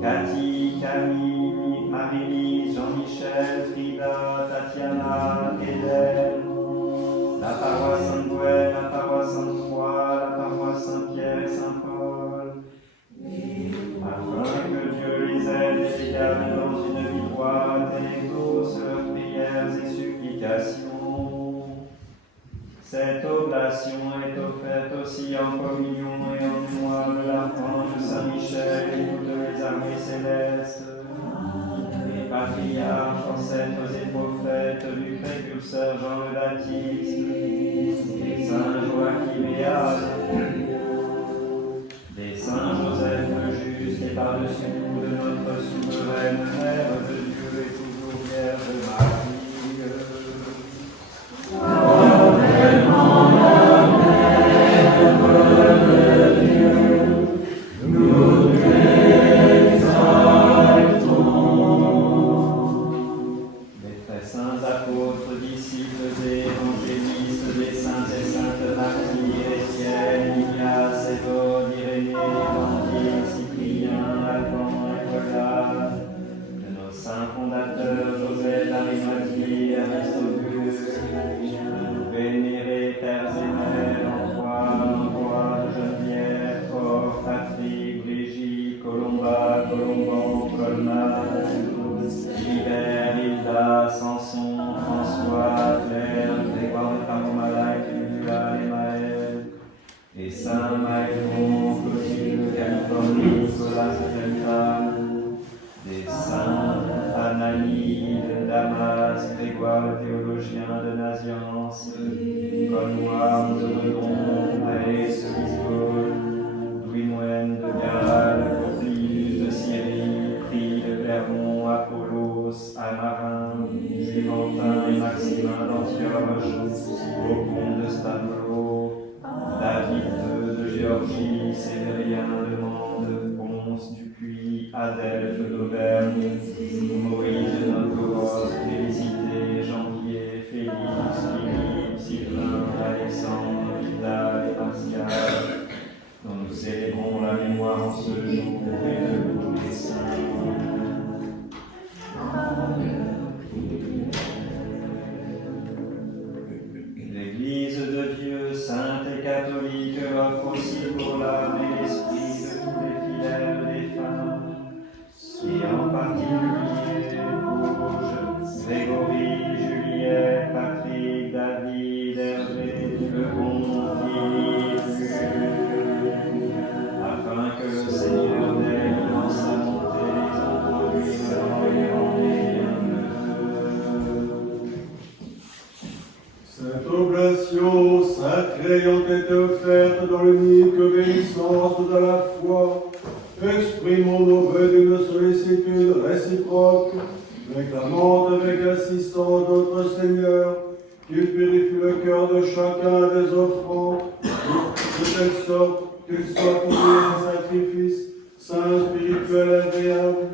Cathy, Camille, Marie-Lise, Jean-Michel, Frida, Tatiana, Hélène, la paroisse Sainte-Gwen, la paroisse Sainte-Croix, la paroisse Saint-Pierre et Saint-Paul, afin que Dieu les aide et les garde dans une vie droite et exauce leurs prières et supplications. Cette oblation est offerte aussi en communion et en mémoire de l'archange Saint-Michel et toutes les armées célestes, les patriarches, ancêtres et prophètes du précurseur Jean le Baptiste, des saints Joachim et Anne, des saints Joseph le Juste et par-dessus tout de notre souveraine Mère de Dieu et toujours Vierge Marie. Basile, Damas, Grégoire le théologien de Naziance, Colnoir, nous honorons, Maës, Lisbonne, Louis Moine de Galles, Coplius de Syrie, Prix de Clermont, Apollos, Amarin, Juventin et Maximin d'Antioche, Aucombe de Stamlo, David de Géorgie, Sévérien de Mende, Ponce du Puy, Adelphe d'Auvergne, Maurice de Novgorod, Félicité, Janvier, Félix, Philippe, Sylvain, Alexandre, Vidal et Martial, dont nous célébrons la mémoire en ce jour et de tous les saints. L'Église de Dieu, sainte et catholique, offre aussi pour l'âme et l'esprit de tous les fidèles des femmes, et en particulier Rouge, Grégory, Juliette, Patrick, David, Hervé, Lebon, Philippe, Luc, afin que le Seigneur daigne dans sa bonté les introduire dans les rangs des bienheureux. Cette oblation sacrée ayant été offerte dans l'unique obéissance de la foi, exprimons nos vœux d'une sollicitude réciproque, réclamant avec assistance notre Seigneur, qu'il purifie le cœur de chacun des offrandes, de telle sorte qu'il soit conduit à un sacrifice saint, spirituel, agréable,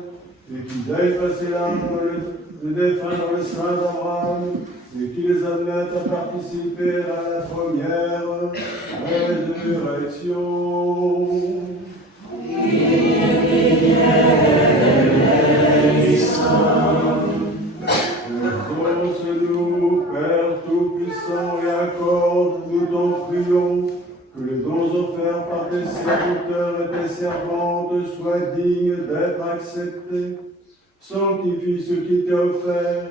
et qu'il aille passer l'âme de défunt dans le sein d'Abraham, et qui les admette à participer à la première résurrection. Exauce-nous, Père Tout-Puissant, et accorde, nous t'en prions, que les dons offerts par tes serviteurs et tes servantes soient dignes d'être acceptés. Sanctifie ce qui t'est offert,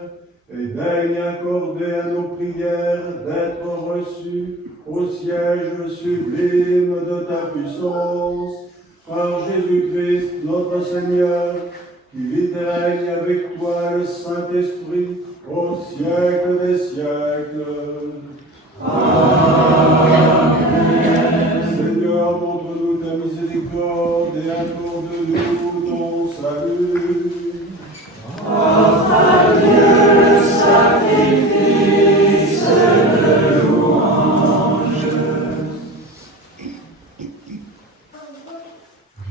et daigne accorder à nos prières d'être reçues au siège sublime de ta puissance, par Jésus-Christ notre Seigneur, qui vit et règne avec toi le Saint-Esprit au siècle des siècles. Amen. Seigneur, montre-nous ta miséricorde et accorde-nous ton salut. Offre à Dieu le sacrifice de louange.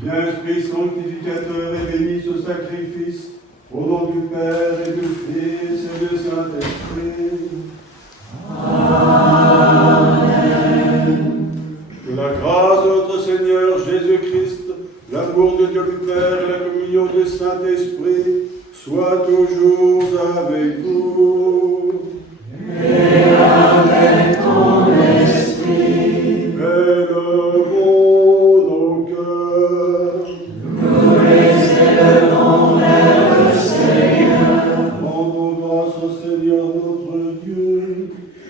Viens, Esprit sanctificateur, et bénis ce sacrifice, au nom du Père et du Fils et du Saint-Esprit. Amen. Que la grâce de notre Seigneur Jésus-Christ, l'amour de Dieu le Père et la communion du Saint-Esprit soient toujours avec vous. Et avec ton esprit. Élevons nos cœurs. Nous les élevons vers le Seigneur. Rendons grâce au Seigneur notre Dieu.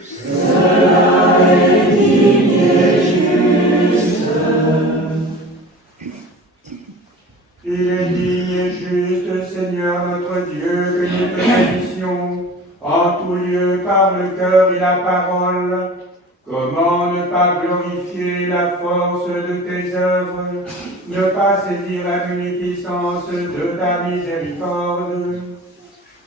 Cela est digne et juste. Il est digne et juste, Seigneur notre Dieu, que nous te bénissions en tout lieu par le cœur et la parole. Comment ne pas glorifier la force de tes œuvres, ne pas saisir la munificence de ta miséricorde?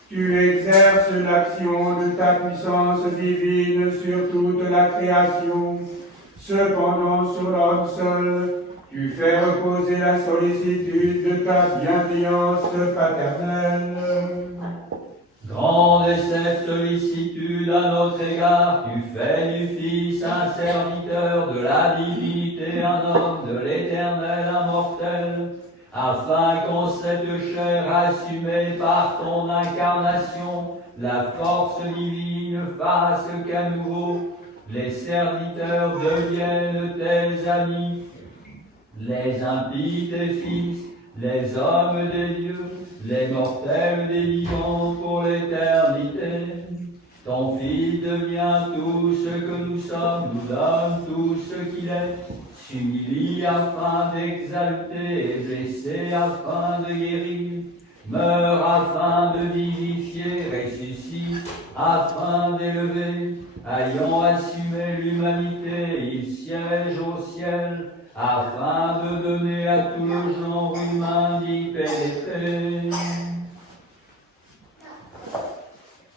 Tu exerces l'action de ta puissance divine sur toute la création. Cependant, sur l'homme seul, tu fais reposer la sollicitude de ta bienveillance paternelle. Grande est cette sollicitude à notre égard, tu fais du Fils un serviteur, de la divinité un homme, de l'Éternel un mortel, afin qu'en cette chair assumée par ton incarnation, la force divine fasse qu'à nouveau les serviteurs deviennent tes amis, les impies tes fils, les hommes des dieux, les mortels des vivants pour l'éternité. Ton Fils devient tout ce que nous sommes, nous donne tout ce qu'il est, s'humilie afin d'exalter et blesser afin de guérir, meurt afin de vivifier, ressuscite afin d'élever. Ayant assumé l'humanité, il siège au ciel afin de donner à tout le genre humain d'y pénétrer.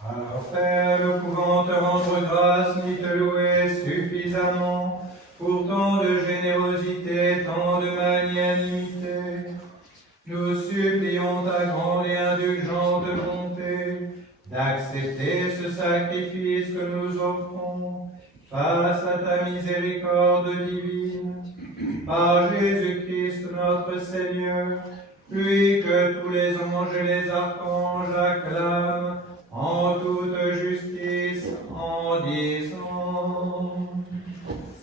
Alors Père, nous pouvons te rendre grâce ni te louer suffisamment pour tant de générosité, tant de magnanimité. Nous supplions ta grande et indulgente bonté d'accepter ce sacrifice que nous offrons face à ta miséricorde divine. Par Jésus-Christ notre Seigneur, lui que tous les anges et les archanges acclament en toute justice en disant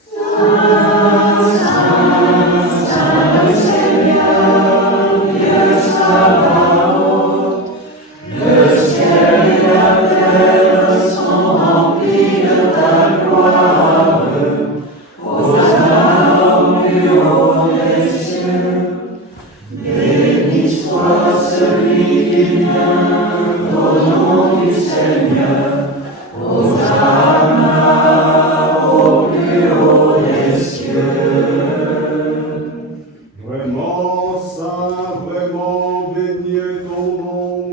Saint, Saint, Saint Seigneur, Dieu Sabaoth, le ciel et la terre sont remplis de ta gloire. Hosanna au plus haut des cieux. Béni soit celui qui vient au nom du Seigneur. Hosanna au plus haut des cieux. Vraiment saint, vraiment béni est ton nom,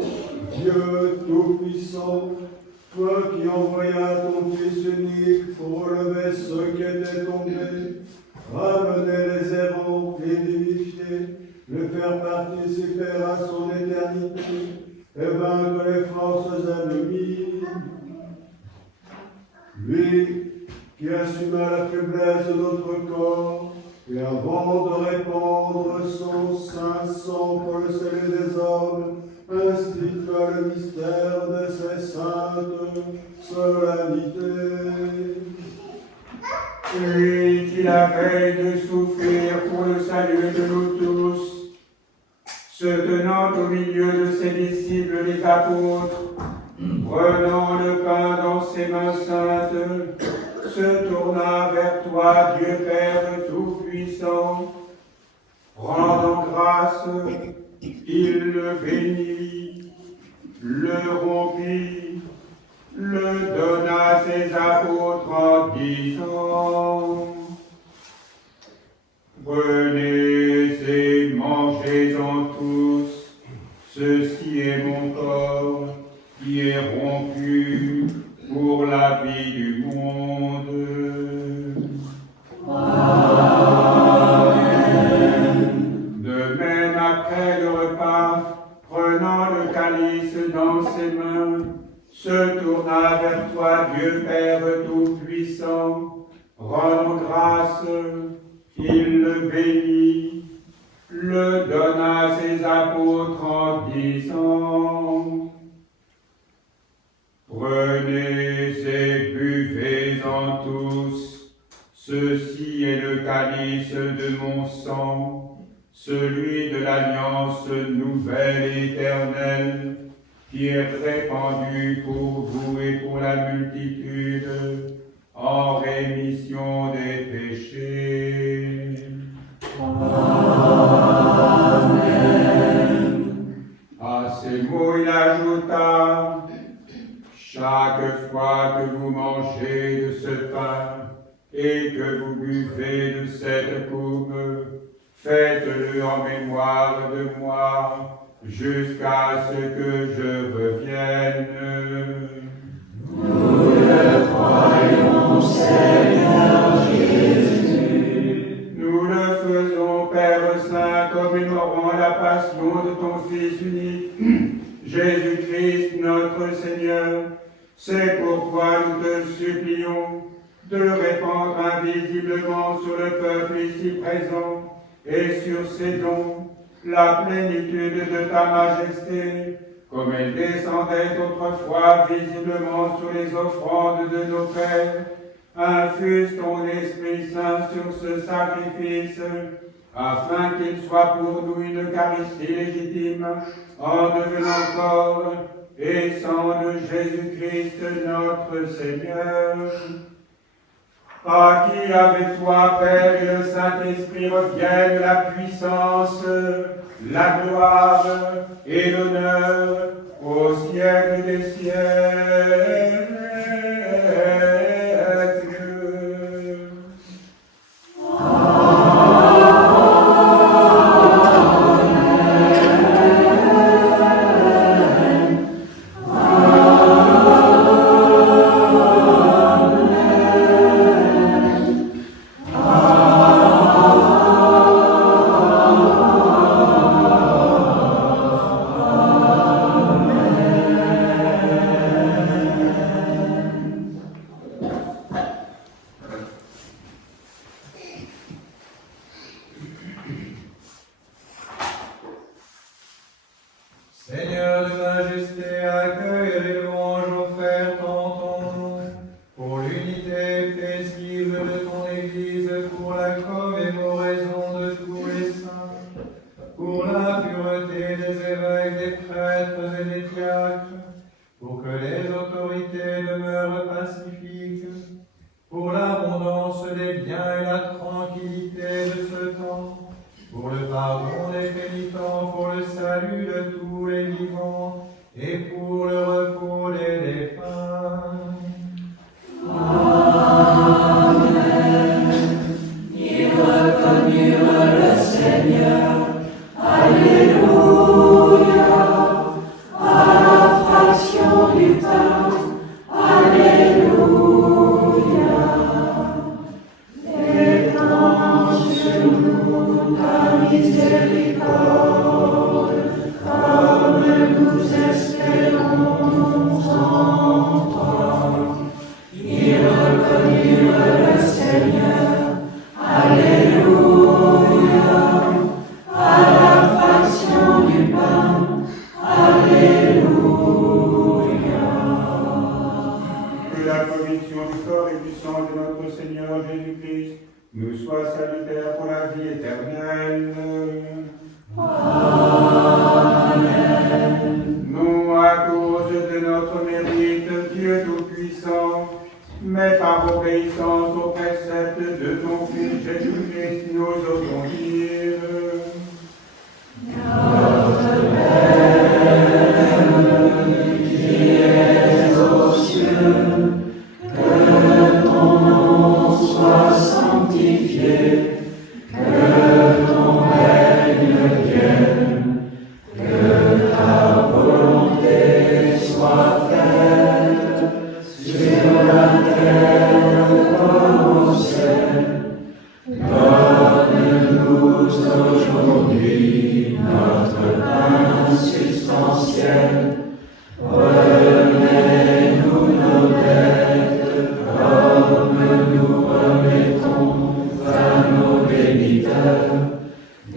Dieu Tout-Puissant, toi qui envoyas ton Fils unique pour relever ceux qui étaient tombés, ramener les errants, les vivifier, le faire participer à son éternité et vaincre les forces ennemies. Lui qui assuma la faiblesse de notre corps, et avant de répandre son saint sang pour le salut des hommes, institua le mystère de ses saintes solennités. Lui qui la veille de souffrir pour le salut de nous tous, se tenant au milieu de ses disciples les apôtres, prenant le pain dans ses mains saintes, se tourna vers toi, Dieu Père Tout-Puissant. Rendant grâce, il le bénit, le rompit, le donna à ses apôtres en disant: Prenez et mangez-en tous, ceci est mon corps qui est rompu pour la vie du monde. De même, après le repas, prenant le calice dans ses mains, se tourna vers toi, Dieu Père Tout-Puissant, rendant grâce, il le bénit, le donna à ses apôtres en disant: Prenez et buvez-en tous, ceci est le calice de mon sang, celui de l'alliance nouvelle et éternelle, qui est répandu pour vous et pour la multitude, en rémission des péchés. À ces mots, il ajouta: Chaque fois que vous mangez de ce pain et que vous buvez de cette coupe, faites-le en mémoire de moi, jusqu'à ce que je revienne. Nous le croyons, Seigneur Jésus. Nous le faisons, Père Saint, commémorant la passion de ton Fils unique, Jésus-Christ notre Seigneur. C'est pourquoi nous te supplions de le répandre invisiblement sur le peuple ici présent et sur ses dons, la plénitude de ta majesté, comme elle descendait autrefois visiblement sur les offrandes de nos pères. Infuse ton Esprit Saint sur ce sacrifice, afin qu'il soit pour nous une Eucharistie légitime, en devenant corps et sang de Jésus-Christ notre Seigneur. À qui avec toi, Père et le Saint-Esprit, reviennent la puissance, la gloire et l'honneur Seigneur de majesté, accueille les louanges offertes en ton nom, pour l'unité paisible de ton Église, pour la commémoration de tous les saints, pour la pureté des évêques, des prêtres et des diacres, pour que les autorités demeurent pacifiques, pour l'abondance des biens et la tranquillité de ce temps, pour le pardon des pénitents, pour le salut de tous les vivants, et pour le repos des défunts. Amen. Ils reconnurent le Seigneur. Alléluia. À la fraction du pain. Alléluia. Étends sur nous ta miséricorde, comme nous espérons en toi. Ils reconnurent le Seigneur. Alléluia. À la fraction du pain. Alléluia. Que la communion du corps et du sang de notre Seigneur Jésus-Christ nous soit salutaire pour la vie éternelle. Amen. Non à cause de notre mérite, Dieu Tout-Puissant, mais par obéissance aux préceptes de ton Fils Jésus-Christ, nous osons dire: Notre Père, qui es aux cieux, que ton nom soit sanctifié, que ton règne vienne, que ta volonté soit faite sur la terre comme au ciel. Donne-nous aujourd'hui notre pain substantiel. Remets-nous nos dettes comme nous remettons à nos débiteurs.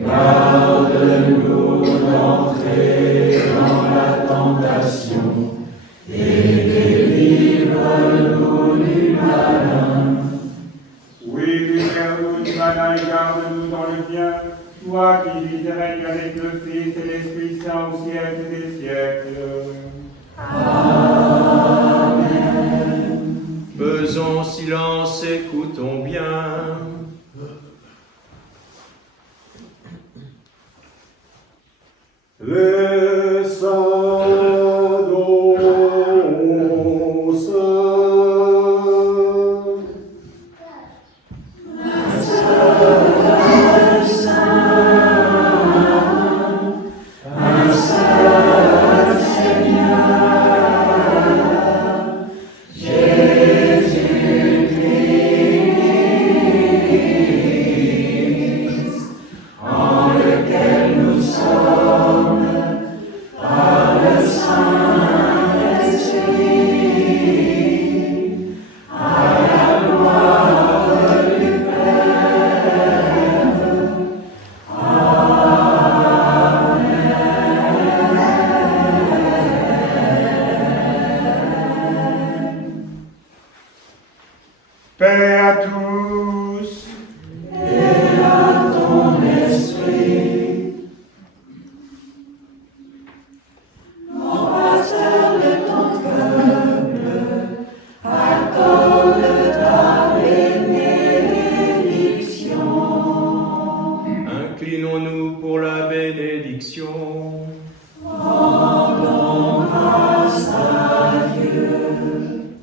Garde-nous d'entrer dans la tentation et délivre-nous du malin. Oui, libère-nous du malin et garde-nous dans le bien, toi qui vis et règnes avec le Fils et l'Esprit Saint au siècle des siècles. Amen. Faisons silence, écoutons bien. Les saints dons saints. Un seul Seigneur, Jésus-Christ, en lequel nous sommes par le Saint-Esprit, à la gloire du Père. Paix à tous. Et à ton esprit. Mon pasteur de ton peuple, accorde ta bénédiction. Inclinons-nous pour la bénédiction. Rendons grâce à Dieu.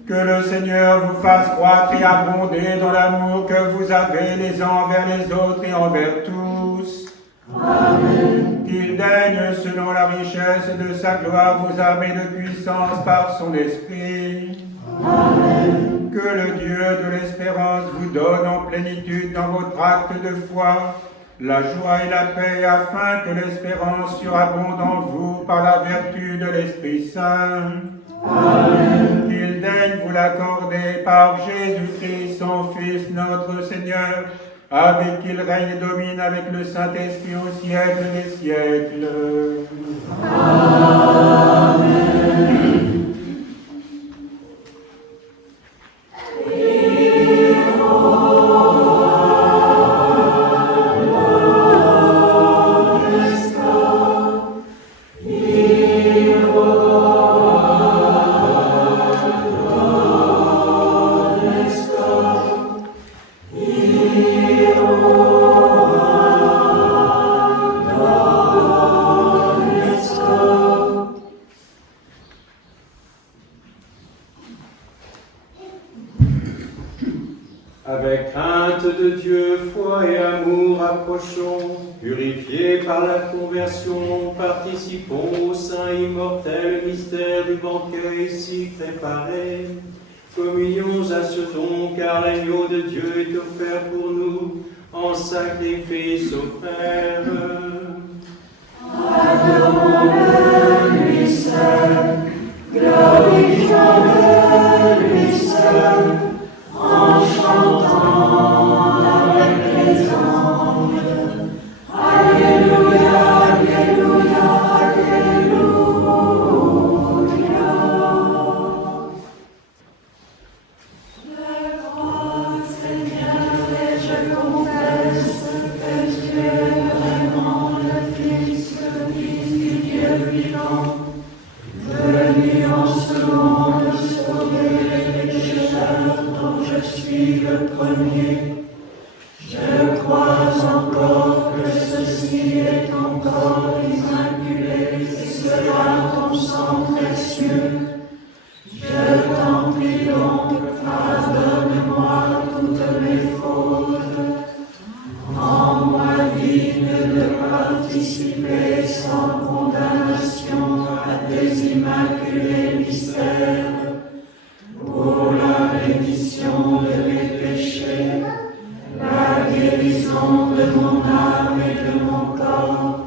Que le Seigneur vous fasse croître et abonder dans l'amour que vous avez les uns envers les autres et envers tous. Amen. Qu'il daigne, selon la richesse de sa gloire, vous armer de puissance par son esprit. Amen. Que le Dieu de l'espérance vous donne en plénitude dans votre acte de foi la joie et la paix, afin que l'espérance surabonde en vous par la vertu de l'Esprit Saint. Amen. Qu'il daigne vous l'accorder par Jésus-Christ, son Fils, notre Seigneur, avec qui il règne et domine avec le Saint-Esprit au siècle des siècles. Amen. Avec crainte de Dieu, foi et amour approchons, purifiés par la conversion, participons au saint immortel mystère du banquet ici préparé. Communions à ce don, car l'agneau de Dieu est offert pour nous en sacrifice au Père. Adorons-le, lui seul, glorifions-le, lui seul, en chantant avec les anges. Alléluia, Alléluia, Alléluia. Je crois, Seigneur, et je confesse que tu es vraiment le Fils du Dieu vivant, venu en ce monde sauver les pécheurs dont je suis le premier. Je crois encore que ceci est encore immaculé et sera ton sang précieux. Je t'en prie donc, pardonne-moi toutes mes fautes. Rends-moi digne de participer sans condamnation à tes immaculés mystères, pour la rémission de mes péchés, la guérison de mon âme et de mon corps,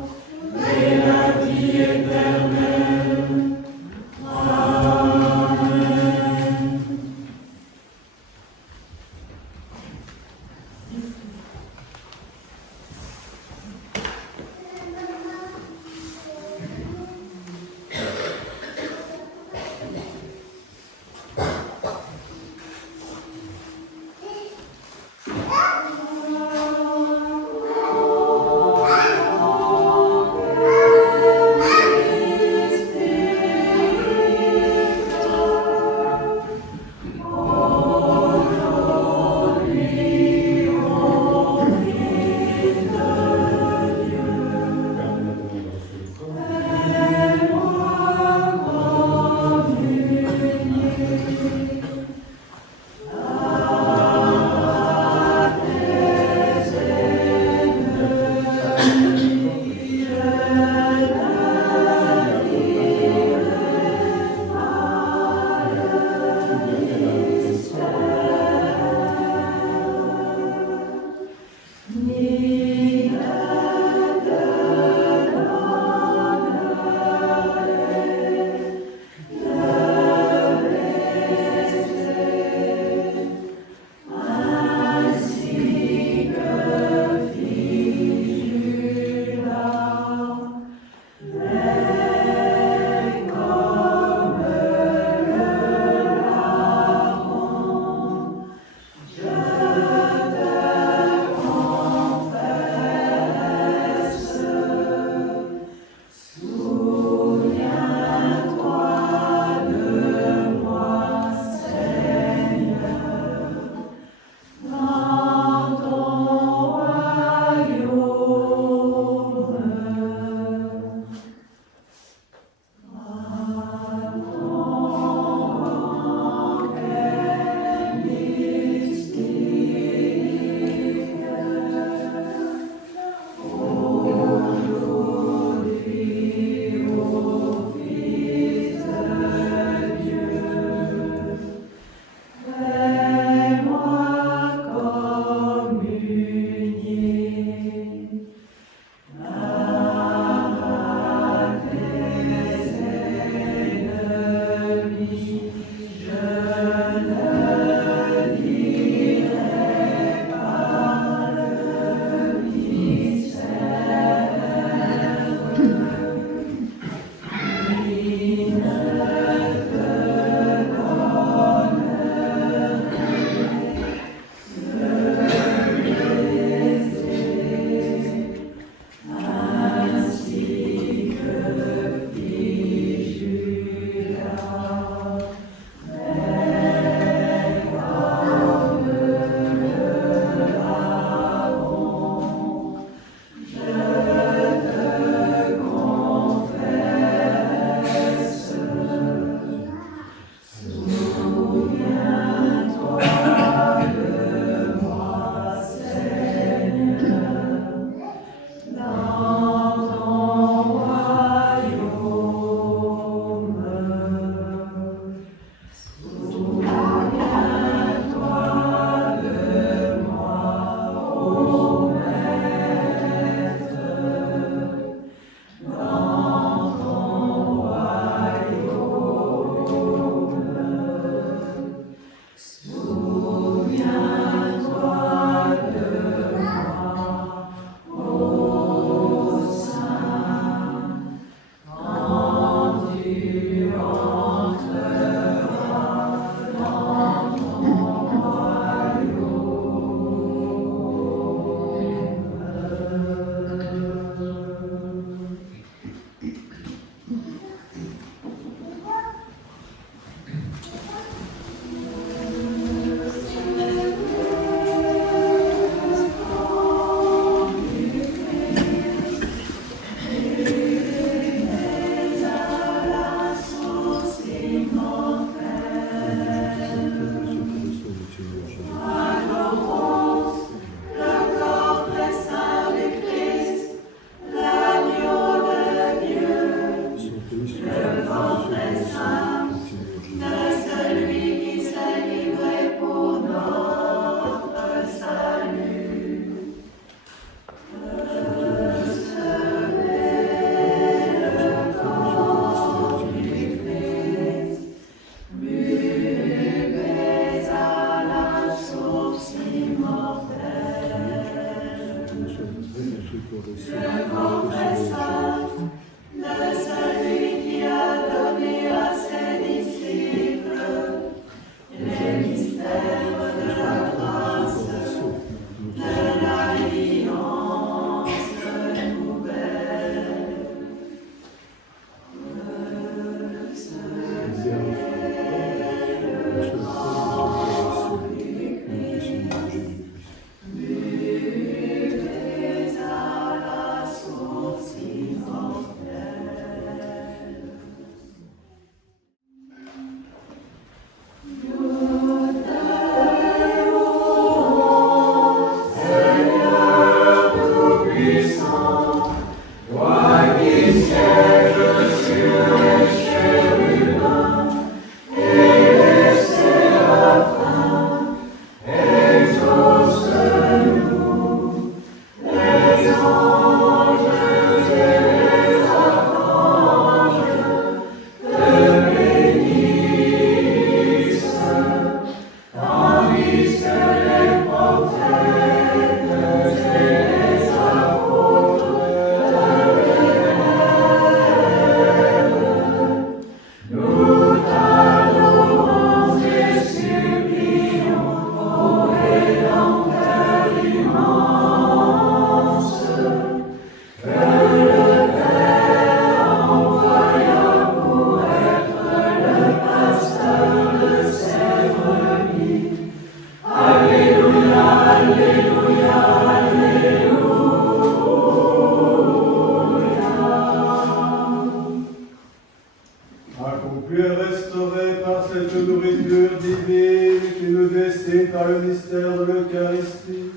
accomplie et restaurée par cette nourriture divine qui nous destine par le mystère de l'Eucharistie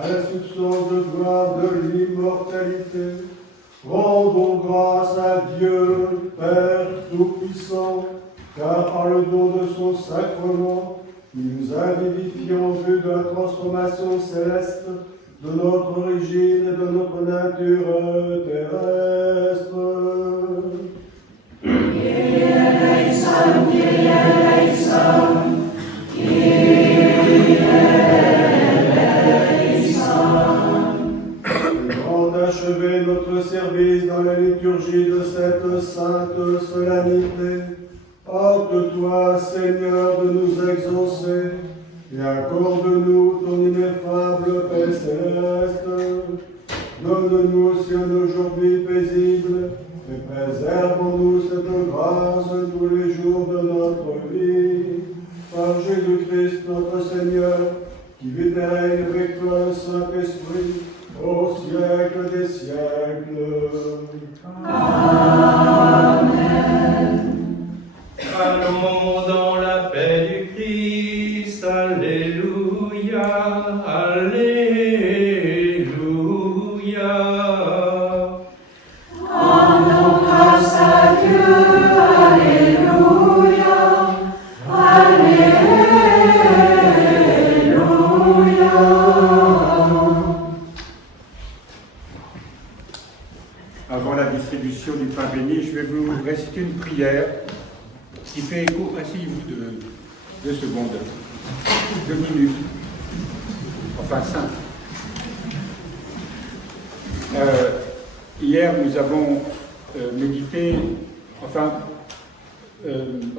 à la substance de gloire de l'immortalité. Rendons grâce à Dieu, Père Tout-Puissant, car par le don de son sacrement, il nous a vivifiés en vue de la transformation céleste de notre origine et de notre nature terrestre. Achever notre service dans la liturgie de cette sainte solennité. Hâte-toi, Seigneur, de nous exaucer et accorde-nous ton ineffable paix céleste. Donne-nous aussi un aujourd'hui paisible et préservons-nous cette grâce tous les jours de notre vie. Par Jésus-Christ notre Seigneur, qui vit et règne avec toi le Saint-Esprit, au siècle des siècles. Amen. Allons dans la paix du Christ. Alléluia. Alléluia. Rendons grâce à Dieu. Alléluia. Alléluia. Avant la distribution du pain béni, je vais vous réciter une prière qui fait écho, asseyez-vous 2 secondes, 2 minutes, enfin 5. Hier, nous avons médité,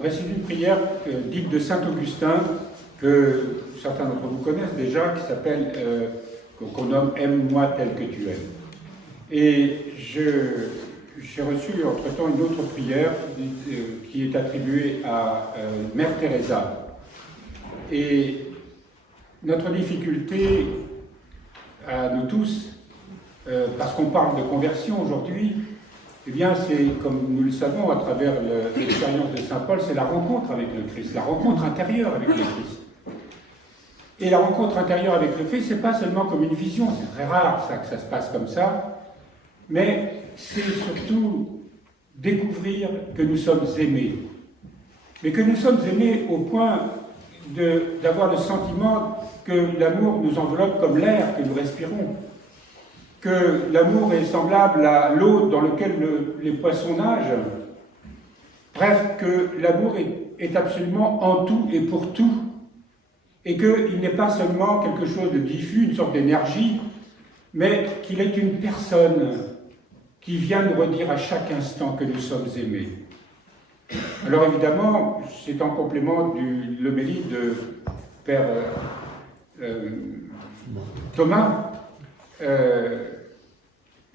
récité une prière dite de Saint Augustin, que certains d'entre vous connaissent déjà, qui s'appelle, qu'on nomme « Aime-moi tel que tu aimes ». Et j'ai reçu entre-temps une autre prière qui est attribuée à Mère Teresa. Et notre difficulté à nous tous, parce qu'on parle de conversion aujourd'hui, eh bien c'est, comme nous le savons à travers l'expérience de Saint Paul, c'est la rencontre avec le Christ, la rencontre intérieure avec le Christ. Et la rencontre intérieure avec le Christ, c'est pas seulement comme une vision, c'est très rare ça, que ça se passe comme ça, mais c'est surtout découvrir que nous sommes aimés. Mais que nous sommes aimés au point d'avoir le sentiment que l'amour nous enveloppe comme l'air que nous respirons. Que l'amour est semblable à l'eau dans laquelle les poissons nagent. Bref, que l'amour est absolument en tout et pour tout. Et qu'il n'est pas seulement quelque chose de diffus, une sorte d'énergie, mais qu'il est une personne qui vient nous redire à chaque instant que nous sommes aimés. Alors évidemment, c'est en complément de l'homélie de Père Thomas,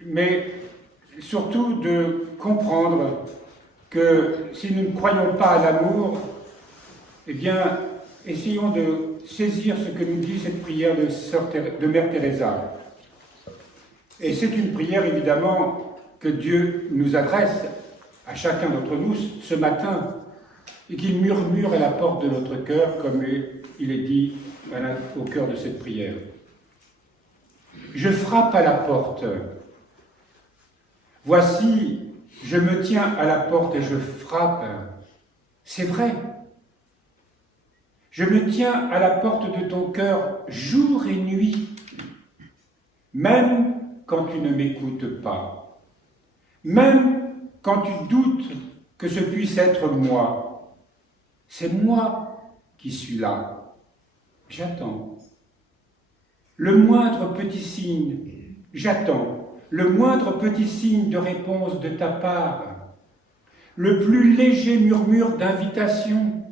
mais surtout de comprendre que si nous ne croyons pas à l'amour, eh bien, essayons de saisir ce que nous dit cette prière de Mère Teresa. Et c'est une prière, évidemment, que Dieu nous adresse à chacun d'entre nous ce matin, et qu'il murmure à la porte de notre cœur, comme il est dit au cœur de cette prière. Je frappe à la porte. Voici, je me tiens à la porte et je frappe. C'est vrai. Je me tiens à la porte de ton cœur jour et nuit, même quand tu ne m'écoutes pas. Même quand tu doutes que ce puisse être moi, c'est moi qui suis là. J'attends. Le moindre petit signe, j'attends. Le moindre petit signe de réponse de ta part. Le plus léger murmure d'invitation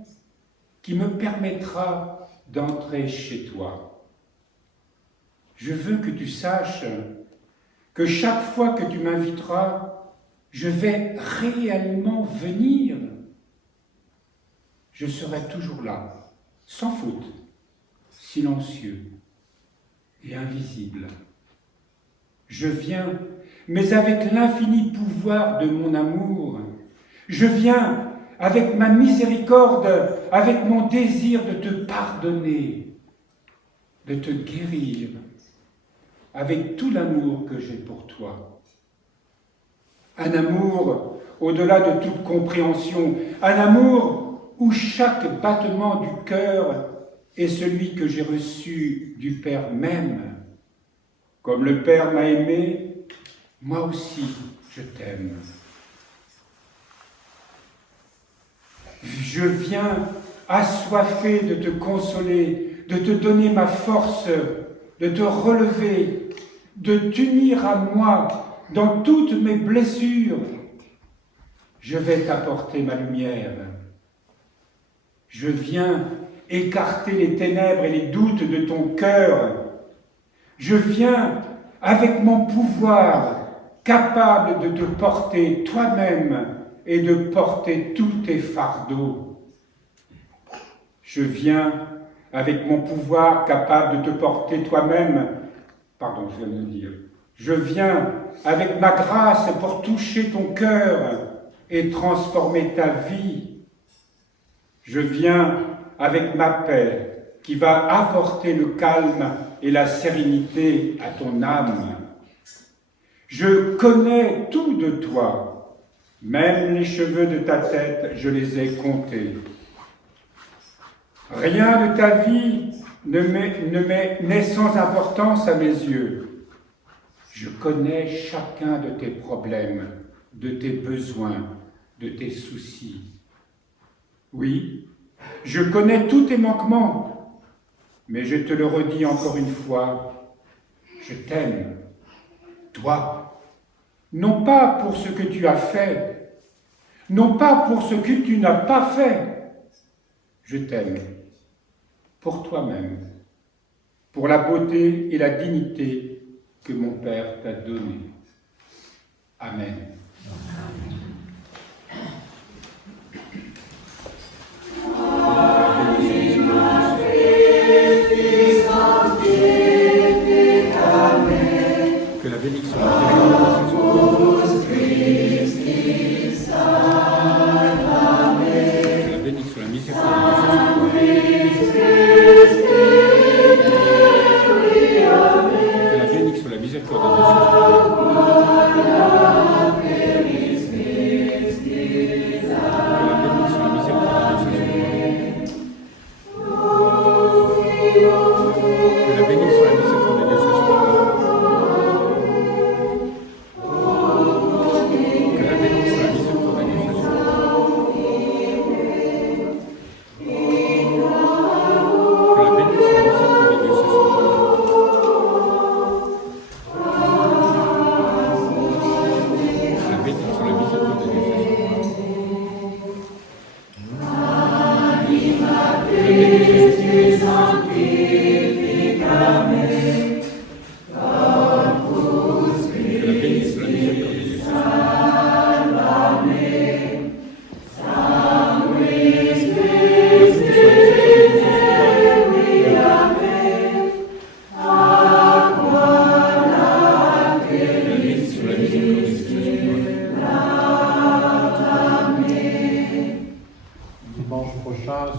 qui me permettra d'entrer chez toi. Je veux que tu saches que chaque fois que tu m'inviteras, je vais réellement venir. Je serai toujours là, sans faute, silencieux et invisible. Je viens, mais avec l'infini pouvoir de mon amour. Je viens avec ma miséricorde, avec mon désir de te pardonner, de te guérir, avec tout l'amour que j'ai pour toi. Un amour au-delà de toute compréhension, un amour où chaque battement du cœur est celui que j'ai reçu du Père même. Comme le Père m'a aimé, moi aussi je t'aime. Je viens assoiffé de te consoler, de te donner ma force, de te relever, de t'unir à moi dans toutes mes blessures. Je vais t'apporter ma lumière. Je viens écarter les ténèbres et les doutes de ton cœur. Je viens avec mon pouvoir, capable de te porter toi-même et de porter tous tes fardeaux. Je viens avec mon pouvoir, capable de te porter toi-même. Pardon, je viens de le dire. Je viens avec ma grâce pour toucher ton cœur et transformer ta vie. Je viens avec ma paix qui va apporter le calme et la sérénité à ton âme. Je connais tout de toi, même les cheveux de ta tête, je les ai comptés. Rien de ta vie n'est sans importance à mes yeux. Je connais chacun de tes problèmes, de tes besoins, de tes soucis. Oui, je connais tous tes manquements, mais je te le redis encore une fois, je t'aime, toi, non pas pour ce que tu as fait, non pas pour ce que tu n'as pas fait, je t'aime pour toi-même, pour la beauté et la dignité que mon Père t'a donnée. Amen. Que la bénédiction de la miséricorde de Jésus. Que la bénédiction de la miséricorde de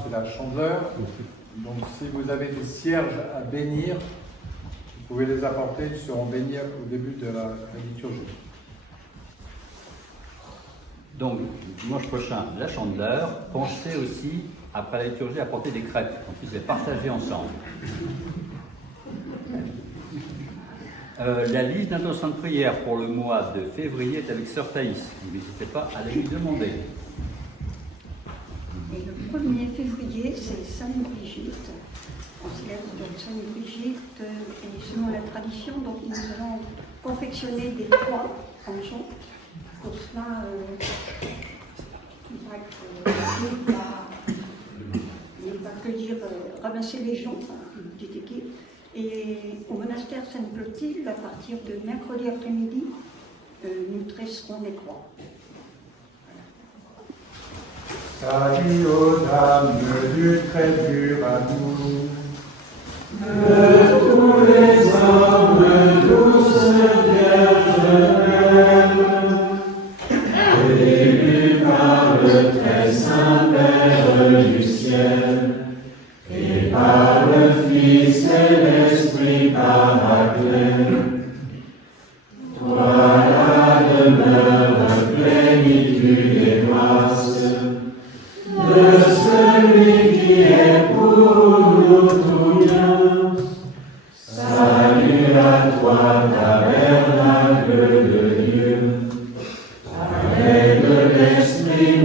c'est la chandeleur. Donc si vous avez des cierges à bénir, vous pouvez les apporter, ils seront bénis au début de la liturgie. Donc, dimanche prochain, la chandeleur. Pensez aussi, après la liturgie, à apporter des crêpes, qu'on puisse les partager ensemble. La liste d'intentions de prière pour le mois de février est avec Sœur Thaïs. N'hésitez pas à aller lui demander. Et le 1er février, c'est Sainte Brigitte. On célèbre donc Sainte Brigitte, et selon la tradition, donc nous allons confectionner des croix en jonc. Pour cela, il va que dire ramasser les joncs, une petite équipe. Et au monastère Sainte-Clotilde, à partir de mercredi après-midi, nous tresserons les croix. Salut aux dames du très dur amour, de tous les hommes, douce Vierge même, élus par le très saint Père du ciel, et par le Fils et l'Esprit Paraclet. Toi la demeure, plénitude et grâce, de celui qui est pour nous tout bien. Salut à toi, tabernacle de Dieu, avec de l'Esprit